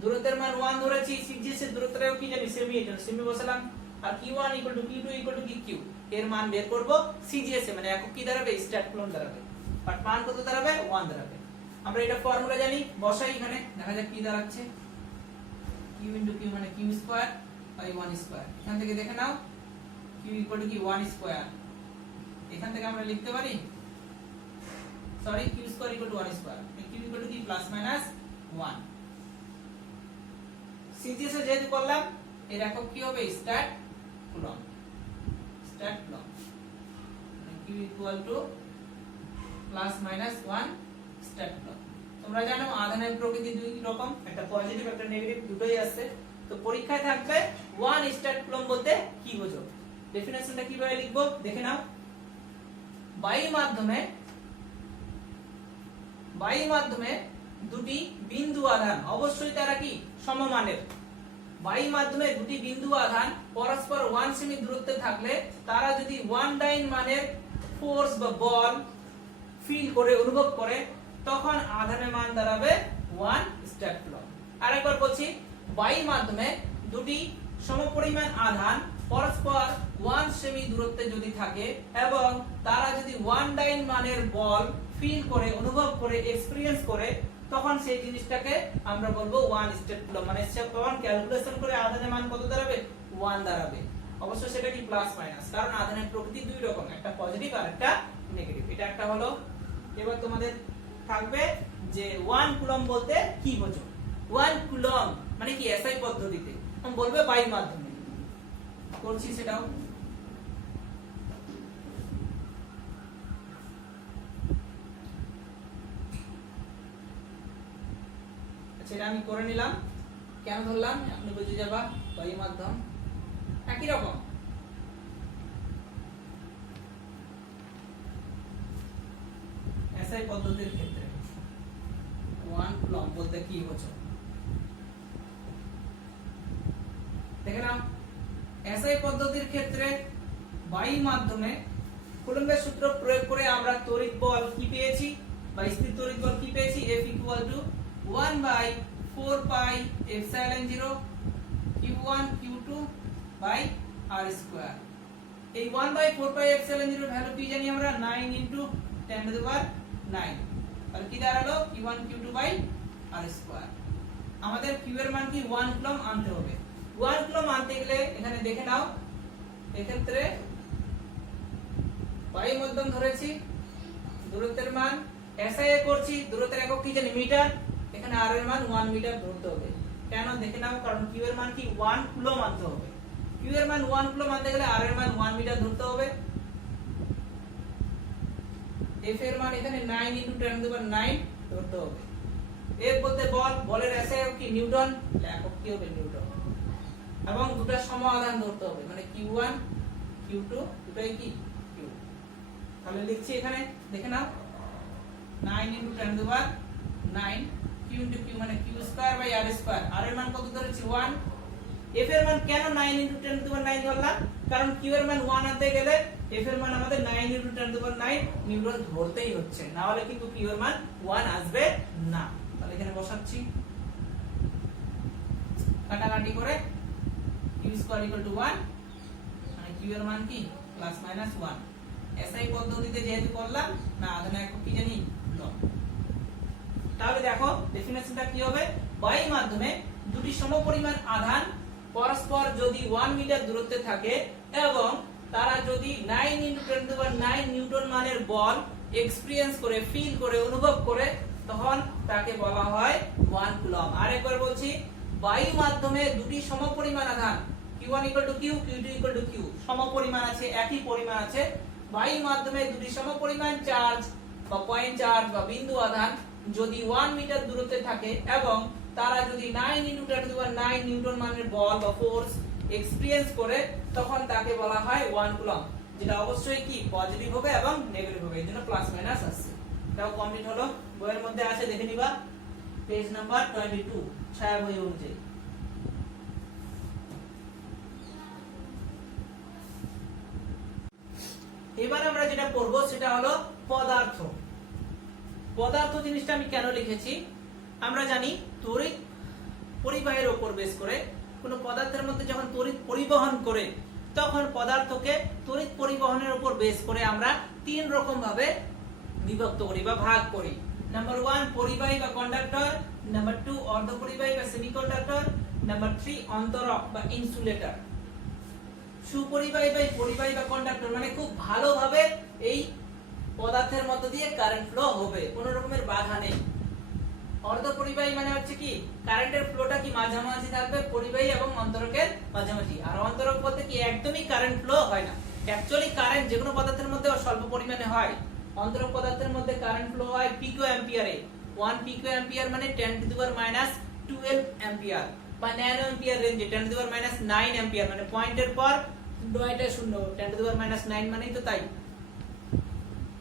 দূরত্বের মান 1 ধরেছি, সিজিএস এর দূরত্বের একক কি জানি, সেমি, এজন্য সেমি বসালাম। আর Q1 = Q2 = Q, এর মান বের করব সিজিএস এ, মানে একক কি দাঁড়াবে, স্ট্যাট কুলম্ব দাঁড়াবে। বাট মান কত দাঁড়াবে, 1 দাঁড়াবে। আমরা এটা ফর্মুলা জানি, বসাই এখানে, দেখা যাক কি দাঁড়াচ্ছে। Q * Q মানে Q²/1²। এখান থেকে দেখে নাও Q = কি 1²। এখান থেকে আমরা লিখতে পারি, সরি, Q² = 1², Q = কি +-1। সিজিএস এ যেহেতু করলাম, এর একক কি হবে, stat coulomb. Stat coulomb Q = +-1 stat coulomb. তোমরা জানো আধানের প্রকৃতি দুই রকম, একটা পজিটিভ একটা নেগেটিভ, দুটোই আছে। তো পরীক্ষায় থাকবে 1 স্ট্যাট কুলম্ব বলতে কি বোঝো। ডেফিনিশনটা কিভাবে লিখবো দেখে নাও। বায়ু মাধ্যমে দুটি বিন্দু আধান, অবশ্যই তারা কি সমমানের। বায়ু মাধ্যমে দুটি বিন্দু আধান পরস্পর 1 সেমি দূরত্বে থাকলে তারা যদি 1 ডাইন মানের ফোর্স বা বল ফিল করে, অনুভব করে, তখন আধানের মান দাঁড়াবে 1 স্ট্যাট কুলম্ব। আরেকবার বলছি, বায়ু মাধ্যমে দুটি সমপরিমাণ আধান পরস্পর 1 সেমি দূরত্বে যদি থাকে এবং তারা যদি 1 ডাইন মানের বল ফিল করে, অনুভব করে, এক্সপেরিয়েন্স করে, তখন সেই জিনিসটাকে আমরা বলবো 1 স্ট্যাট কুলম্ব। মানে তখন ক্যালকুলেশন করে আধানের মান কত দাঁড়াবে, 1 দাঁড়াবে। অবশ্যই সেটা কি প্লাস মাইনাস, কারণ আধানের প্রকৃতি দুই রকম, একটা পজিটিভ আর একটা নেগেটিভ। এটা একটা হলো। এবার তোমাদের থাকবে যে 1 কুলম্ব বলতে কি বোঝো। 1 কুলম্ব মানে কি এসআই পদ্ধতিতে, हम বলবে বায়ু মাধ্যমে করছি সেটাও। সেটা আমি করে নিলাম, কেন ধরলাম আপনি বুঝে যাবা। বায়ু মাধ্যম একই রকম। এসআই পদ্ধতির ক্ষেত্রে 1 কুলম্ব বলতে কি বোঝো দেখে নাও। এসআই পদ্ধতির ক্ষেত্রে বায়ু মাধ্যমে কুলম্বের সূত্র প্রয়োগ করে আমরা তড়িৎ বল কি পেয়েছি বা স্থির তড়িৎ বল কি পেয়েছি, F = 1/4 pi epsilon 0 q1 q2 r²। এই 1/4 পাই এপসাইলন 0 ভ্যালু কি জানি আমরা 9 × 10⁹। তাহলে কি দাঁড়ালো q1 q2 r²। আমাদের q এর মান কি 1 কুলম্ব আনতে হবে। 1 কুলম্ব আনতে গেলে এখানে দেখে নাও, এক্ষেত্রে বায়ু মাধ্যম ধরেছি, দূরত্বের মান এসআই এ করছি, দূরত্বের একক কি জানি মিটার, এখানে r এর মান 1 মিটার ধরতে হবে। কেন দেখে নাও, কারণ q এর মান কি 1 কুলম্ব আনতে হবে। q এর মান 1 কুলম্ব আনতে গেলে r এর মান 1 মিটার ধরতে হবে। f এর মান এখানে 9 × 10⁹ ধরতে হবে। f বলতে বল, বলের এসআই একক কি নিউটন, একক কি হবে নিউটন, এবং দুটো সম আধান ধরতে হবে, মানে q1 q2 দুটোই কি q। তাহলে লিখছি এখানে দেখে নাও 9 × 10⁹ q × q মানে q² r²। r এর মান কত ধরেছি 1। f এর মান কেন 9 × 10⁹ ধরলাম, কারণ q এর মান 1 আনতে গেলে f এর মান আমাদের 9 × 10⁹ নিউটন ধরতেই হচ্ছে, না হলে কিন্তু q এর মান 1 আসবে না। তাহলে এখানে বসাচ্ছি, কাটাকাটি করে q² = 1, মানে q এর মান কি ±1। এসআই পদ্ধতিতে যেহেতু করলাম না, আধান একক কি জানি কুলম্ব। তাহলে দেখো ডেফিনেশনটা কি হবে, বায়ু মাধ্যমে দুটি সমপরিমাণ আধান পরস্পর যদি 1 মিটার দূরত্বে থাকে এবং তারা যদি 9 × 10⁹ নিউটন মানের বল এক্সপেরিয়েন্স করে, ফিল করে, অনুভব করে, তখন তাকে বলা হয় 1 কুলম্ব। আরেকবার বলছি, বায়ু মাধ্যমে দুটি সমপরিমাণ আধান q1 = q, q2 = q, সমপরিমাণ আছে, একই পরিমাণ আছে। বায়ু মাধ্যমে দুটি সমপরিমাণ চার্জ বা পয়েন্ট চার্জ বা বিন্দু আধান যদি 1 মিটার দূরত্বে থাকে এবং তারা যদি 9 × 10⁹ নিউটন মানের বল বা ফোর্স এক্সপেরিয়েন্স করে, তখন তাকে বলা হয় 1 কুলম্ব, যেটা অবশ্যই কি পজিটিভ হবে এবং নেগেটিভ হবে, এর জন্য প্লাস মাইনাস আসছে। এটাও কমপ্লিট হলো, বইয়ের মধ্যে আছে দেখে নিবা, পেজ নাম্বার 22 ছায়া বই অনুযায়ী। এবার আমরা যেটা পড়ব সেটা হলো পদার্থ। পদার্থ জিনিসটা আমি কেন লিখেছি, আমরা জানি তড়িৎ পরিবাহের উপর বেস করে কোন পদার্থের মধ্যে যখন তড়িৎ পরিবহন করে, তখন পদার্থকে তড়িৎ পরিবহনের উপর বেস করে আমরা তিন রকম ভাবে বিভক্ত করি বা ভাগ করি। নাম্বার 1 পরিবাহী বা কন্ডাক্টর, নাম্বার 2 অর্ধপরিবাহী বা সেমিকন্ডাক্টর, নাম্বার 3 অন্তরক বা ইনসুলেটর। সুপরিবাহী বা পরিবাহী বা কন্ডাক্টর মানে খুব ভালোভাবে এই পদার্থের মধ্য দিয়ে কারেন্ট ফ্লো হবে, কোনো রকমের বাধা নেই। অর্ধপরিবাহী মানে হচ্ছে কি কারেন্টের ফ্লোটা কি মাঝামাঝি থাকবে পরিবাহী এবং অন্তরকের মাঝামাঝি। আর অন্তরক বলতে কি একদমই কারেন্ট ফ্লো হয় না। অ্যাকচুয়ালি কারেন্ট যে কোনো পদার্থের মধ্যে স্বল্প পরিমাণে হয়, অন্তরক পদার্থের মধ্যে কারেন্ট ফ্লো হয় পিকো অ্যাম্পিয়ারে। 1 পিকো অ্যাম্পিয়ার মানে 10⁻12 অ্যাম্পিয়ার বা ন্যানো অ্যাম্পিয়ার রেঞ্জে 10⁻9 অ্যাম্পিয়ার, মানে পয়েন্টের পর 9টা শূন্য, 10⁻9 মানেই তো তাই,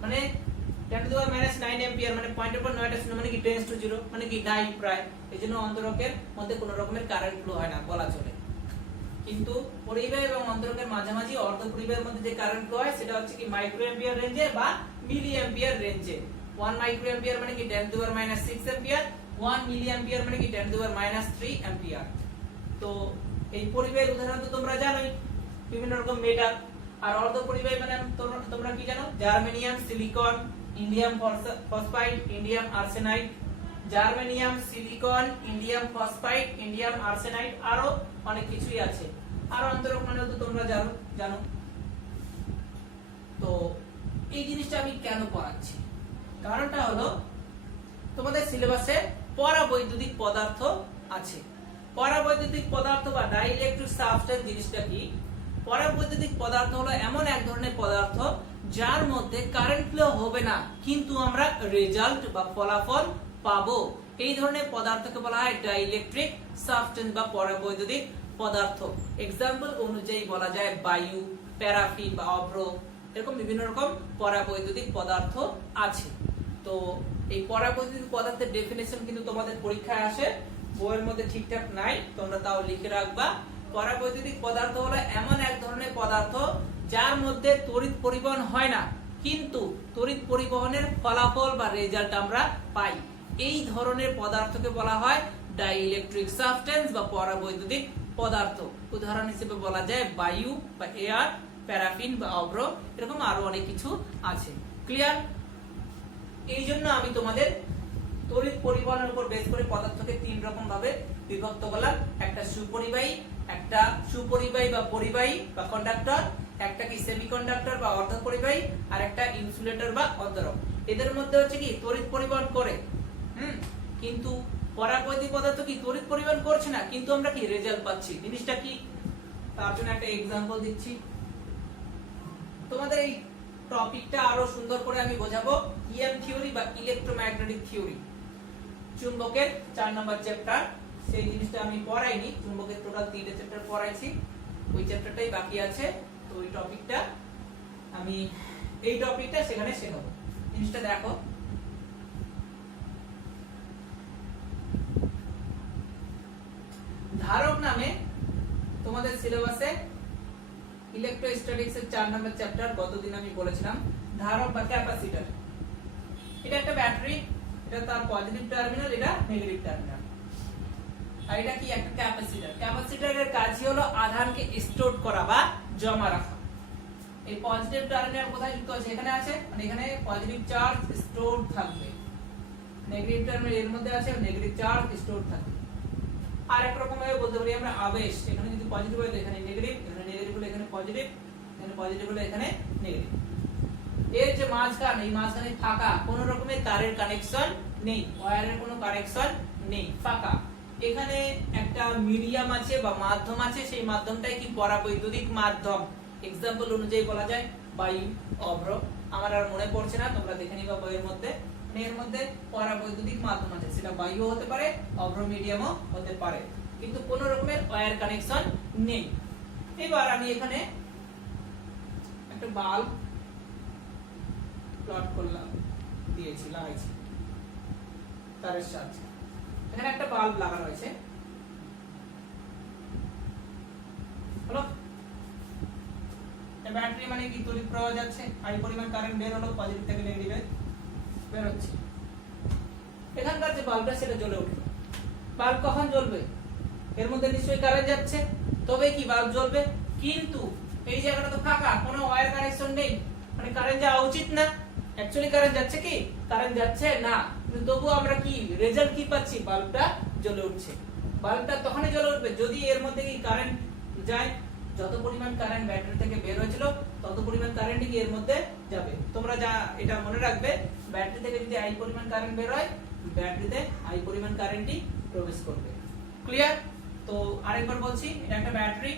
মানে 10⁻9 অ্যাম্পিয়ার মানে পয়েন্টের পর 9টা শূন্য, মানে কি 10⁻0 মানে কি নাই প্রায়। এজন্য অন্তরকের মধ্যে কোনো রকমের কারেন্ট ফ্লো হয় না বলা চলে। কিন্তু পরিবাহী এবং অন্তরকের মাঝামাঝি অর্ধপরিবাহের মধ্যে যে কারেন্ট ফ্লো হয় সেটা হচ্ছে কি মাইক্রো অ্যাম্পিয়ার রেঞ্জে বা মিলি অ্যাম্পিয়ার রেঞ্জে। 1 মাইক্রো অ্যাম্পিয়ার মানে কি 10⁻6 অ্যাম্পিয়ার, 1 মিলি অ্যাম্পিয়ার মানে কি 10⁻3 অ্যাম্পিয়ার। তো এই পরিবাহের উদাহরণ তো তোমরা জানোই, বিভিন্ন রকম মেটাল। আর অর্ধপরিবাহী মানে তোমরা কি জানো, germanium, silicon, indium phosphide, indium arsenide, germanium, silicon, indium phosphide, indium arsenide, আরো অনেক কিছুই আছে। আর অন্তরক মানে তো তোমরা জানো। তো এই জিনিসটা আমি কেন পড়াচ্ছি, কারণটা হলো তোমাদের সিলেবাসে পরাবৈদ্যুতিক পদার্থ আছে। পরাবৈদ্যুতিক পদার্থ বা ডাইইলেকট্রিক সাবস্টেন্স জিনিসটা কি? পরাবৈদ্যুতিক পদার্থ হলো এমন এক ধরনের পদার্থ যার মধ্যে কারেন্ট ফ্লো হবে না, কিন্তু আমরা রেজাল্ট বা ফলাফল পাবো। এই ধরনের পদার্থকে বলা হয় ডাইইলেকট্রিক সাবস্টেন্স বা পরাবৈদ্যুতিক পদার্থ। এক্সাম্পল অনুযায়ী বলা যায় বায়ু, প্যারাফিন বা অভ্র, এরকম বিভিন্ন রকম পরাবৈদ্যুতিক পদার্থ আছে। তো এই পরাবৈদ্যুতিক পদার্থের ডেফিনেশন কিন্তু তোমাদের পরীক্ষায় আসে, বইয়ের মধ্যে ঠিকঠাক নাই, তোমরা তাও লিখে রাখবা। পরাবৈদ্যুতিক পদার্থ হলো এমন এক ধরনের পদার্থ যার মধ্যে তড়িৎ পরিবহন হয় না, কিন্তু তড়িৎ পরিবহনের ফলাফল বা রেজাল্ট আমরা পাই। এই ধরনের পদার্থকে বলা হয় ডাইইলেকট্রিক সাবস্টেন্স বা পরাবৈদ্যুতিক পদার্থ। উদাহরণ হিসেবে বলা যায় বায়ু বা এয়ার, প্যারাফিন বা অভ্র, এরকম আরো অনেক কিছু আছে। ক্লিয়ার? এই জন্য আমি তোমাদের তড়িৎ পরিবহনের উপর বেস করে পদার্থকে তিন রকম ভাবে বিভক্ত করলাম। একটা সুপরিবাহী বা পরিবাহী বা কন্ডাক্টর, একটা কি সেমিকন্ডাক্টর বা অর্ধপরিবাহী, আর একটা ইনসুলেটর বা অন্তরক। এদের মধ্যে হচ্ছে কি তড়িৎ পরিবহন করে, কিন্তু পরাবৈদ্যুতিক পদার্থ কি তড়িৎ পরিবহন করছে না, কিন্তু আমরা কি রেজাল্ট পাচ্ছি। জিনিসটা কি, তার জন্য একটা एग्जांपल দিচ্ছি। তোমাদের এই টপিকটা আরো সুন্দর করে আমি বোঝাবো। ইএম থিওরি বা ইলেকট্রোম্যাগনেটিক থিওরি, চুম্বকের 4 নম্বর চ্যাপ্টার। সেই জিনিসটা আমি পড়াইনি, চুম্বকের টোটাল 3টে চ্যাপ্টার পড়াইছি, ওই চ্যাপ্টারটাই বাকি আছে। তো ওই টপিকটা আমি সেখানে শেখাবো। জিনিসটা দেখো, ধারক নামে তোমাদের সিলেবাসে ইলেকট্রোস্ট্যাটিক্স এর 4 নম্বর চ্যাপ্টার গতদিন আমি বলেছিলাম ধারক বা ক্যাপাসিটর। এটা একটা ব্যাটারি, এটা তার পজিটিভ টার্মিনাল, এটা নেগেটিভ টার্মিনাল। আর এটা কি একটা ক্যাপাসিটর। ক্যাপাসিটরের কাজই হলো আধানকে স্টোর করা বা জমা রাখা। এই পজিটিভ টার্মিনাল কোথায় যুক্ত আছে, এখানে আছে, মানে এখানে পজিটিভ চার্জ স্টোর থাকবে। নেগেটিভ টার্মিনাল এর মধ্যে আছে, নেগেটিভ চার্জ স্টোর থাকবে। আর এক রকম ভাবে বলতে পারি আমরা আবেশ, এখানে যদি পজিটিভ হয় তো এখানে নেগেটিভ, এখানে নেগেটিভ হলে এখানে পজিটিভ, এখানে পজিটিভ হলে এখানে নেগেটিভ। এর যে মাঝখান, এই মাঝখানে ফাঁকা, কোনো রকমের তারের কানেকশন নেই, ওয়্যারের কোনো কানেকশন নেই, ফাঁকা। এখানে একটা মিডিয়াম আছে বা মাধ্যম আছে, সেই মাধ্যমটাই কি পরাবৈদ্যুতিক মাধ্যম। एग्जांपल অনুযায়ী বলা যায় বায়ু, অভ্র। আমার আর মনে পড়ছে না, তোমরা দেখে নিবা বইয়ের মধ্যে। এর মধ্যে পরাবৈদ্যুতিক মাধ্যম আছে, সেটা বায়ু হতে পারে, অভ্র মিডিয়ামও হতে পারে, কিন্তু কোনো রকমের ওয়্যার কানেকশন নেই। এবার আমি এখানে একটা বাল্ব প্লট করলাম, দিয়েছি, লাগাইছি তারের সাহায্যে। এখানে একটা বাল্ব লাগানো হয়েছে, হলো। ব্যাটারি মানে কি তড়িৎ প্রবাহ যাচ্ছে, আই পরিমাণ কারেন্ট বের হলো, পজিটিভ থেকে নেগেটিভে বের হচ্ছে। এখানকার যে বাল্বটা সেটা জ্বলে উঠলো। বাল্ব কখন জ্বলবে, এর মধ্যে নিশ্চয়ই কারেন্ট যাচ্ছে, তবে কি বাল্ব জ্বলবে। কিন্তু এই জায়গাটা তো ফাঁকা, কোনো ওয়্যার কানেকশন নেই, মানে কারেন্ট যাওয়া উচিত না। অ্যাকচুয়ালি কারেন্ট যাচ্ছে কি, কারেন্ট যাচ্ছে না, কিন্তু তবুও আমরা কি রেজাল্ট কি পাচ্ছি, বাল্বটা জ্বলে উঠছে। বাল্বটা তখনই জ্বলে উঠবে যদি এর মধ্যে কি কারেন্ট যায়। যত পরিমাণ কারেন্ট ব্যাটারি থেকে বের হয়েছিল তত পরিমাণ কারেন্টই কি এর মধ্যে যাবে। তোমরা যা এটা মনে রাখবে, ব্যাটারি থেকে যদি আই পরিমাণ কারেন্ট বের হয়, ব্যাটারিতে আই পরিমাণ কারেন্টই প্রবেশ করবে। ক্লিয়ার? তো আরেকবার বলছি, এটা একটা ব্যাটারি,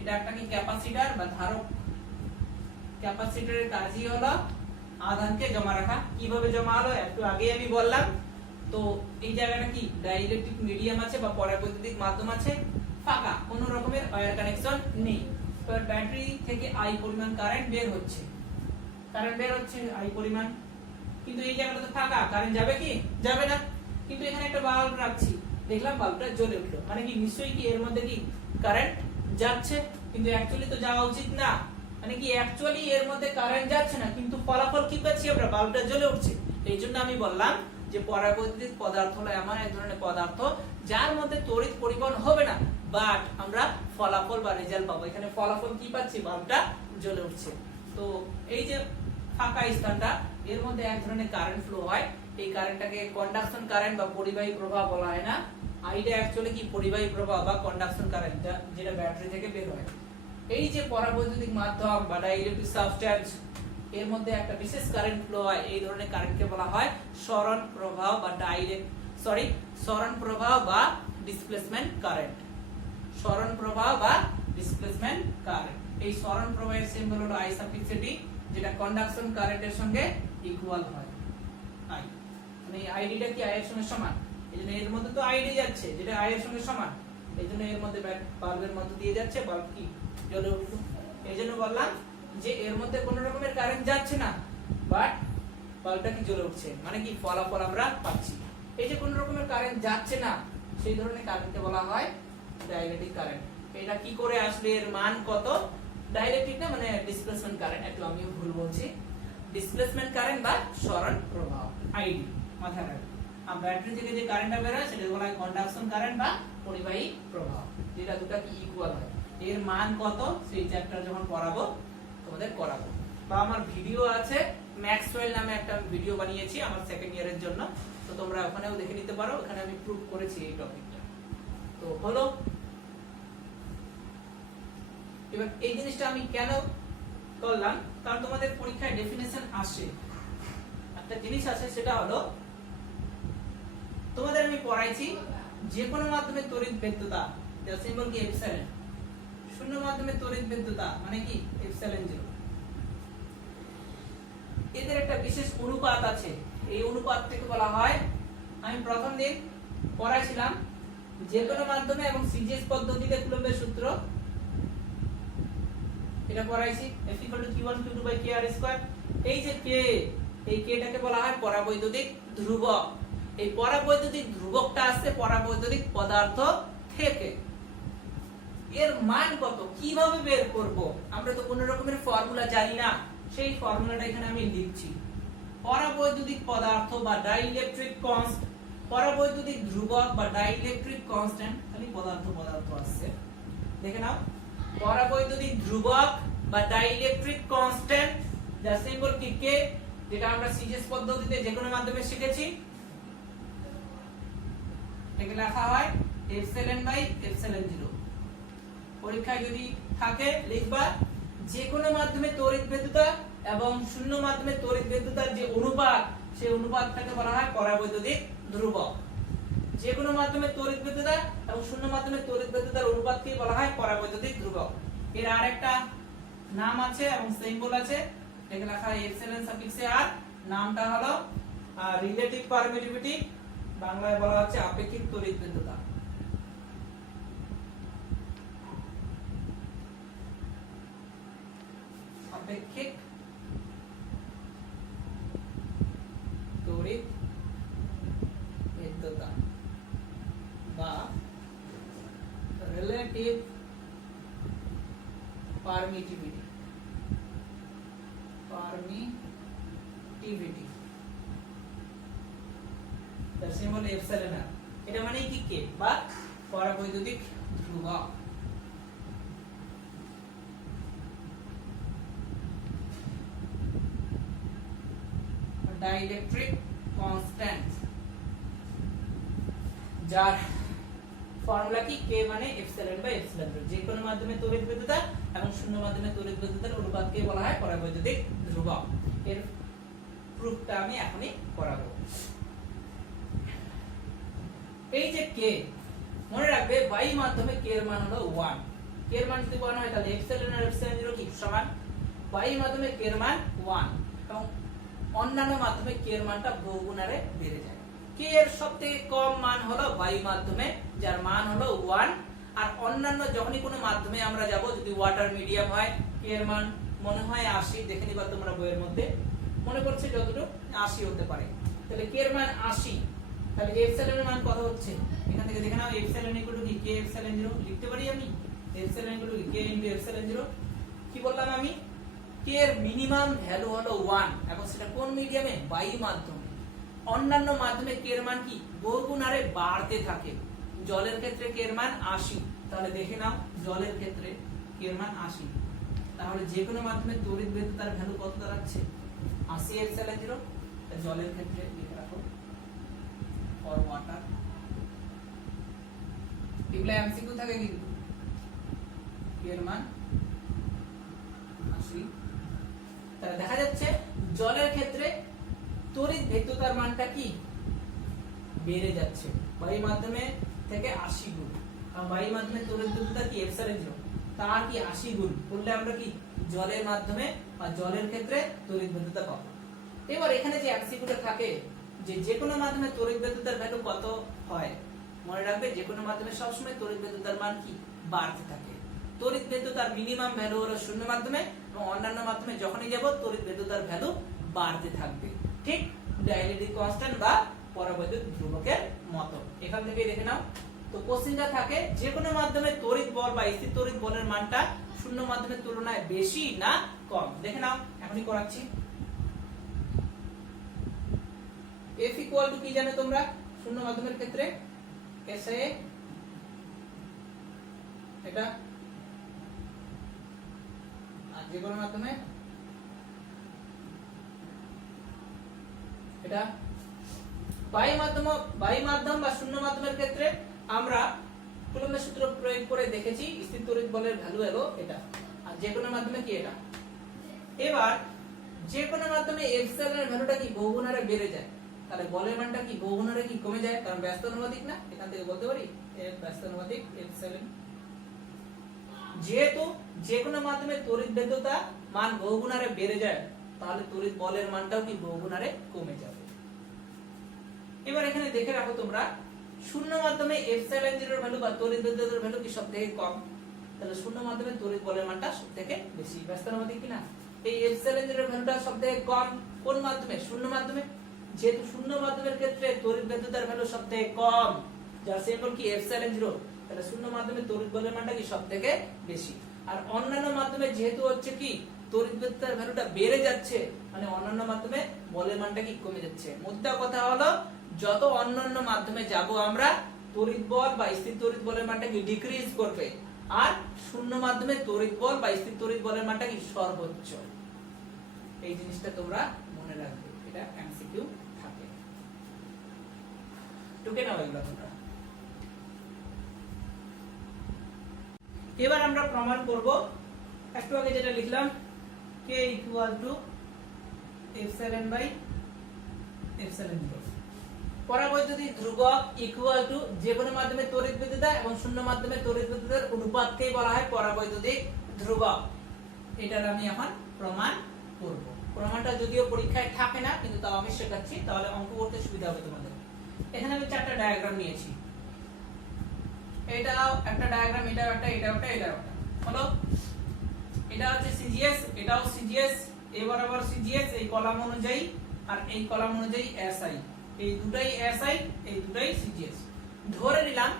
এটা একটা কি ক্যাপাসিটর বা ধারক। ক্যাপাসিটরের কাজই হলো আধানকে জমা রাখা। কিভাবে জমা হলো একটু আগে আমি বললাম। তো এই জায়গাটা কি ডাইইলেকট্রিক মিডিয়াম আছে বা পরাবৈদ্যুতিক মাধ্যম আছে, ফাঁকা, কোনো রকমের ওয়্যার কানেকশন নেই। এবার ব্যাটারি থেকে আই পরিমাণ কারেন্ট বের হচ্ছে, আই পরিমাণ, কিন্তু এই জায়গাটা তো ফাঁকা, কারেন্ট যাবে কি, যাবে না। কিন্তু এখানে একটা বাল্ব রাখছি, দেখলাম বাল্বটা জ্বলে উঠলো, মানে কি নিশ্চয়ই কি এর মধ্যে কি কারেন্ট যাচ্ছে, কিন্তু অ্যাকচুয়ালি তো যাওয়া উচিত না। মানে কি অ্যাকচুয়ালি এর মধ্যে কারেন্ট যাচ্ছে না, কিন্তু ফলাফল কি পাচ্ছি আমরা, বাল্বটা জ্বলে উঠছে। এই জন্য আমি বললাম যে পরাবৈদ্যুতিক পদার্থ হলো এমন এক ধরনের পদার্থ যার মধ্যে তড়িৎ পরিবহন হবে না, বাট আমরা ফলাফল বা রেজাল্ট পাবো। এখানে ফলাফল কি পাচ্ছি, বাল্বটা জ্বলে উঠছে। তো এই যে ফাঁকা স্থানটা, এর মধ্যে এক ধরনের কারেন্ট ফ্লো হয়। এই কারেন্টটাকে কন্ডাকশন কারেন্ট বা পরিবাহী প্রবাহ বলা হয় না। আইটা অ্যাকচুয়ালি কি পরিবাহী প্রবাহ বা কন্ডাকশন কারেন্ট, যেটা ব্যাটারি থেকে বের হয়। এই যে পরাবৈদ্যুতিক মাধ্যম বা ডাইইলেকট্রিক সাবস্টেন্স, এর মধ্যে একটা বিশেষ কারেন্ট ফ্লো হয়। এই ধরনের কারেন্টকে বলা হয় সরণ প্রবাহ বা সরণ প্রবাহ বা ডিসপ্লেসমেন্ট কারেন্ট। সরণ প্রবাহ বা ডিসপ্লেসমেন্ট কারেন্ট। এই সরণ প্রবাহের সিম্বল হলো I সাফিক্স ডি, যেটা কন্ডাকশন কারেন্টের সঙ্গে ইকুয়াল হয়। I মানে আইডিটা কি I এর সঙ্গে সমান, এইজন্য এর মধ্যে তো আইডি যাচ্ছে, যেটা I এর সঙ্গে সমান। এইজন্য এর মধ্যে বাল্বের মধ্যে দিয়ে যাচ্ছে, বাল্ব কি জ্বলে উঠলো। এইজন্য বললাম যে এর মধ্যে কোনো রকমের কারেন্ট যাচ্ছে না, বাট বাল্বটা কি জ্বলে উঠছে, মানে কি ফলাফল আমরা পাচ্ছি। এই যে কোনো রকমের কারেন্ট যাচ্ছে না, সেই ধরনের কারেন্টকে বলা হয় ডাইলেকট্রিক কারেন্ট। এটা কি করে আসলে, এর মান কত, ডাইলেকট্রিক না মানে ডিসপ্লেসমেন্ট কারেন্ট, একটু আমিও ভুল বলছি, ডিসপ্লেসমেন্ট কারেন্ট বা সরণ প্রবাহ, আইডি মাথায় রাখবেন। আর ব্যাটারি থেকে যে কারেন্টটা বের হয় সেটা বলা হয় কন্ডাকশন কারেন্ট বা পরিবাহী প্রবাহ, যেটা দুটো কি ইকুয়াল হয়। এর মান কত সেই চ্যাপ্টার যখন পড়াবো তোমাদের করাবো, বা আমার ভিডিও আছে, ম্যাক্সওয়েল নামে একটা ভিডিও বানিয়েছি আমার সেকেন্ড ইয়ারের জন্য, তো তোমরা ওখানেও দেখে নিতে পারো, ওখানে আমি প্রুফ করেছি এই টপিকটা। তো হলো, এবার এই জিনিসটা আমি কেন করলাম, কারণ তোমাদের পরীক্ষায় ডেফিনেশন আসে, একটা জিনিস আসে, সেটা হলো তোমাদের আমি পড়াইছি যে কোনো মাধ্যমে তড়িৎ বিদ্যুৎতা, যার সিম্বল কি এপসিলন, শূন্য মাধ্যমে তড়িৎ বিদ্যুৎতা মানে কি এপসিলন 0। এদের একটা বিশেষ অনুপাত আছে, এই অনুপাতটাকে বলা হয়, আমি প্রথম দিন পড়াইছিলাম যে কোনো মাধ্যমে এবং সিজিএস পদ্ধতিতে কুলম্বের সূত্র, এটা পড়াইছি F = Q1 Q2/kr²। এই যে k, এই kটাকে বলা হয় পরাবৈদ্যুতিক ধ্রুবক। এই পরাবৈদ্যুতিক ধ্রুবকটা আসছে পরাবৈদ্যুতিক পদার্থ থেকে। এর মান কত কিভাবে বের করব, আমরা তো কোনো রকমের ফর্মুলা জানি না, সেই ফর্মুলাটা এখানে আমি লিখছি। পরাবৈদ্যুতিক পদার্থ বা ডাইইলেকট্রিক কনস্ট্যান্ট, পরাবৈদ্যুতিক ধ্রুবক বা ডাইইলেকট্রিক কনস্ট্যান্ট, খালি পদার্থ পদার্থ আসছে, দেখে নাও। পরাবৈদ্যুতিক ধ্রুবক বা ডাইইলেকট্রিক কনস্ট্যান্ট, যার সিম্বল কি কে, যেটা আমরা সিজিএস পদ্ধতিতে যে কোনো মাধ্যমে শিখেছি, একে লেখা হয় ε/ε0। পরীক্ষায় যদি থাকে লিখবা যে কোনো মাধ্যমে তড়িৎ বিদ্যুৎতা এবং শূন্য মাধ্যমে তড়িৎ বিদ্যুৎতার যে অনুপাত, সেই অনুপাতটাকে বলা হয় পরাবৈদ্যুতিক ধ্রুবক। যে কোনো মাধ্যমে তড়িৎ বিদ্যুৎতা এবং শূন্য মাধ্যমে তড়িৎ বিদ্যুৎতার অনুপাতকে বলা হয় পরাবৈদ্যুতিক ধ্রুবক। এর আরেকটা নাম আছে এবং সিম্বল আছে, একে লেখা হয় ε/r, নামটা হলো রিলেটিভ পারমিটিভিটি, বাংলায় বলা হচ্ছে আপেক্ষিক তড়িৎ বিদ্যুৎতা। আপেক্ষিক তড়িৎ বিদ্যুৎতা বা রিলেটিভ পারমিটিভিটি, তার সিম্বল এপসিলন। এটা মানে কি কে বা পরাবৈদ্যুতিক ধ্রুবক। ডাইইলেকট্রিক কনস্ট্যান্ট, যার ফর্মুলা কি কে মানে ε/ε0। যে কোনো মাধ্যমে তড়িৎ বিদ্যুৎতা এবং শূন্য মাধ্যমে তড়িৎ বিদ্যুৎতার অনুপাতকে বলা হয় পরাবৈদ্যুতিক ধ্রুবক। এর প্রুফটা আমি এখনই করাবো। এই যে কে, মনে রাখবে বায়ু মাধ্যমে কে এর মান হলো 1, কে এর মান যদি 1 হয় তাহলে এপসিলন আর এপসিলন 0 কি সমান, বায়ু মাধ্যমে কে এর মান 1 এবং অন্যান্য মাধ্যমে কে এর মানটা বহুগুণ হারে বেড়ে যায়। কে এর সবথেকে কম মান হলো বায়ু মাধ্যমে, যার মান হলো 1, আর অন্যান্য যখনই কোনো মাধ্যমে আমরা যাব, যদি ওয়াটার মিডিয়াম হয় কে এর মান মনে হয় 80, দেখে নিবা তোমরা বইয়ের মধ্যে, মনে করছে যতটুকু 80 হতে পারে, তাহলে কে এর মান 80, তাহলে এপসিলন এর মান কত হচ্ছে, এখান থেকে দেখে নাও এপসিলন = কি কে এপসিলন 0 লিখতে পারি আমি, এপসিলন = কে * এপসিলন 0। কি বললাম আমি, কে এর মিনিমাম ভ্যালু হলো 1 এবং সেটা কোন মিডিয়ামে, বায়ু মাধ্যমে। অন্যান্য মাধ্যমে কে এর মান কি বহুগুণ হারে বাড়তে থাকে। জলের ক্ষেত্রে কে এর মান 80, তাহলে দেখে নাও জলের ক্ষেত্রে কে এর মান 80, তাহলে যে কোনো মাধ্যমে তড়িৎ বিদ্যুৎতার ভ্যালু কত দাঁড়াচ্ছে 80 এপসিলন 0। জলের ক্ষেত্রে লিখে রাখো ফর ওয়াটার, এগুলা এমসিকিউ থাকে কিন্তু কে এর মান 80। তাহলে দেখা যাচ্ছে জলের ক্ষেত্রে তড়িৎ বিদ্যুৎতার মানটা কি বেড়ে যাচ্ছে বায়ু মাধ্যমে থেকে 80 গুণ, আর বায়ু মাধ্যমে তড়িৎ বিদ্যুৎতা কি এপসিলন 0, তার কি 80 গুণ করলে আমরা কি জলের মাধ্যমে বা জলের ক্ষেত্রে তড়িৎ বিদ্যুৎতা পাবো। এবার এখানে যে এমসিকিউটা থাকে যে যে কোনো মাধ্যমে তড়িৎ বিদ্যুৎতার ভ্যালু কত হয়, মনে রাখবে যে কোনো মাধ্যমে সবসময় তড়িৎ ভেদ্যতার মান কি বাড়তে থাকে। তড়িৎ ভেদ্যতার মিনিমাম ভ্যালু হলো শূন্য মাধ্যমে এবং অন্যান্য মাধ্যমে যখনই যাব তড়িৎ ভেদ্যতার ভ্যালু বাড়তে থাকবে, ঠিক ডাইলেকট্রিক কনস্ট্যান্ট বা পরাবৈদ্যুতিক ধ্রুবকের মতো। এখান থেকে দেখে নাও, তো কোশ্চেনটা থাকে যে কোনো মাধ্যমে তড়িৎ বল বা স্থির তড়িৎ বলের মানটা শূন্য মাধ্যমের তুলনায় বেশি না কম। দেখে নাও, এখনই করাচ্ছি। F ইকুয়াল টু কি জানো তোমরা শূন্য মাধ্যমের ক্ষেত্রে? SA এটা, আর যে কোনো মাধ্যমে এটা। বায়ু মাধ্যম বা শূন্য মাধ্যমের ক্ষেত্রে আমরা কুলম্বের সূত্র প্রয়োগ করে দেখেছি স্থির তড়িৎ বলের ভ্যালু এলো এটা, আর যে কোনো মাধ্যমে কি এটা। এবার যে কোনো মাধ্যমে এপসাইলনের ভ্যালুটা কি বহুগুণ হারে বেড়ে যায়, তাহলে বলের মানটা কি বহুগুণ হারে কি কমে যায়, কারণ ব্যস্ত অনুপাতিক না। এখান থেকে বলতে পারি ব্যস্ত অনুপাতিক এপসাইলন। যেহেতু যে কোনো মাধ্যমে তড়িৎ ভেদ্যতা মান বহুগুণ হারে বেড়ে যায়, তাহলে তড়িৎ বলের মানটাও কি বহুগুণ হারে কমে যাবে। এবার এখানে দেখে রাখো তোমরা, শূন্য মাধ্যমে এপসাইলন জিরোর ভ্যালু বা তড়িৎ ভেদ্যতার ভ্যালু কি সবথেকে কম, তাহলে শূন্য মাধ্যমে তড়িৎ বলের মানটা সবথেকে বেশি। ব্যস্ত অনুপাতিক কি না? এই এপসাইলন জিরোর ভ্যালুটা সবথেকে কম কোন মাধ্যমে? শূন্য মাধ্যমে। যেহেতু শূন্য মাধ্যমের ক্ষেত্রে তড়িৎ ভেদ্যতার ভ্যালু সবথেকে কম, যার সিম্বল কি এপসাইলন জিরো, তাহলে শূন্য মাধ্যমে তড়িৎ বলের মানটা কি সবথেকে বেশি। আর অন্যান্য মাধ্যমে যেহেতু হচ্ছে কি তড়িৎ ভেদ্যতার ভ্যালুটা বেড়ে যাচ্ছে, মানে অন্যান্য মাধ্যমে বলের মানটা কি কমে যাচ্ছে। মোদ্দা কথা হলো যত অন্যান্য মাধ্যমে যাব আমরা, তড়িৎ বল বা স্থির তড়িৎ বলের মানটা কি ডিক্রিজ করবে, আর শূন্য মাধ্যমে তড়িৎ বল বা স্থির তড়িৎ বলের মানটা কি সর্বোচ্চ। এই জিনিসটা তোমরা মনে রাখবে, এটা এমসিকিউ থাকে। টুকে নাও এগুলো তোমরা। এবার আমরা প্রমাণ করব একটু আগে যেটা লিখলাম, k equal to epsilon by epsilon zero. পরাবৈদ্যুতিক ধ্রুবক ইকুয়াল টু যে কোনো মাধ্যমে তড়িৎ ভেদ্যতা এবং শূন্য মাধ্যমে তড়িৎ ভেদ্যতার অনুপাতকেই বলা হয় পরাবৈদ্যুতিক ধ্রুবক। এটার আমি এখন প্রমাণ করব। প্রমাণটা যদিও পরীক্ষায় থাকে না, কিন্তু তাও আমি শেখাচ্ছি, তাহলে অঙ্ক করতে সুবিধা হবে তোমাদের। এখানে আমি চারটা ডায়াগ্রাম নিয়েছি, এটাও একটা ডায়াগ্রাম, এটাও একটা, এটাও একটা, এটাও একটা। হলো এটা হচ্ছে সিজিএস, এটাও সিজিএস, এই বরাবর সিজিএস এই কলাম অনুযায়ী, আর এই কলাম অনুযায়ী এসআই। এই দুটাই এসআই, এই দুটাই সিজিএস। ধরে নিলাম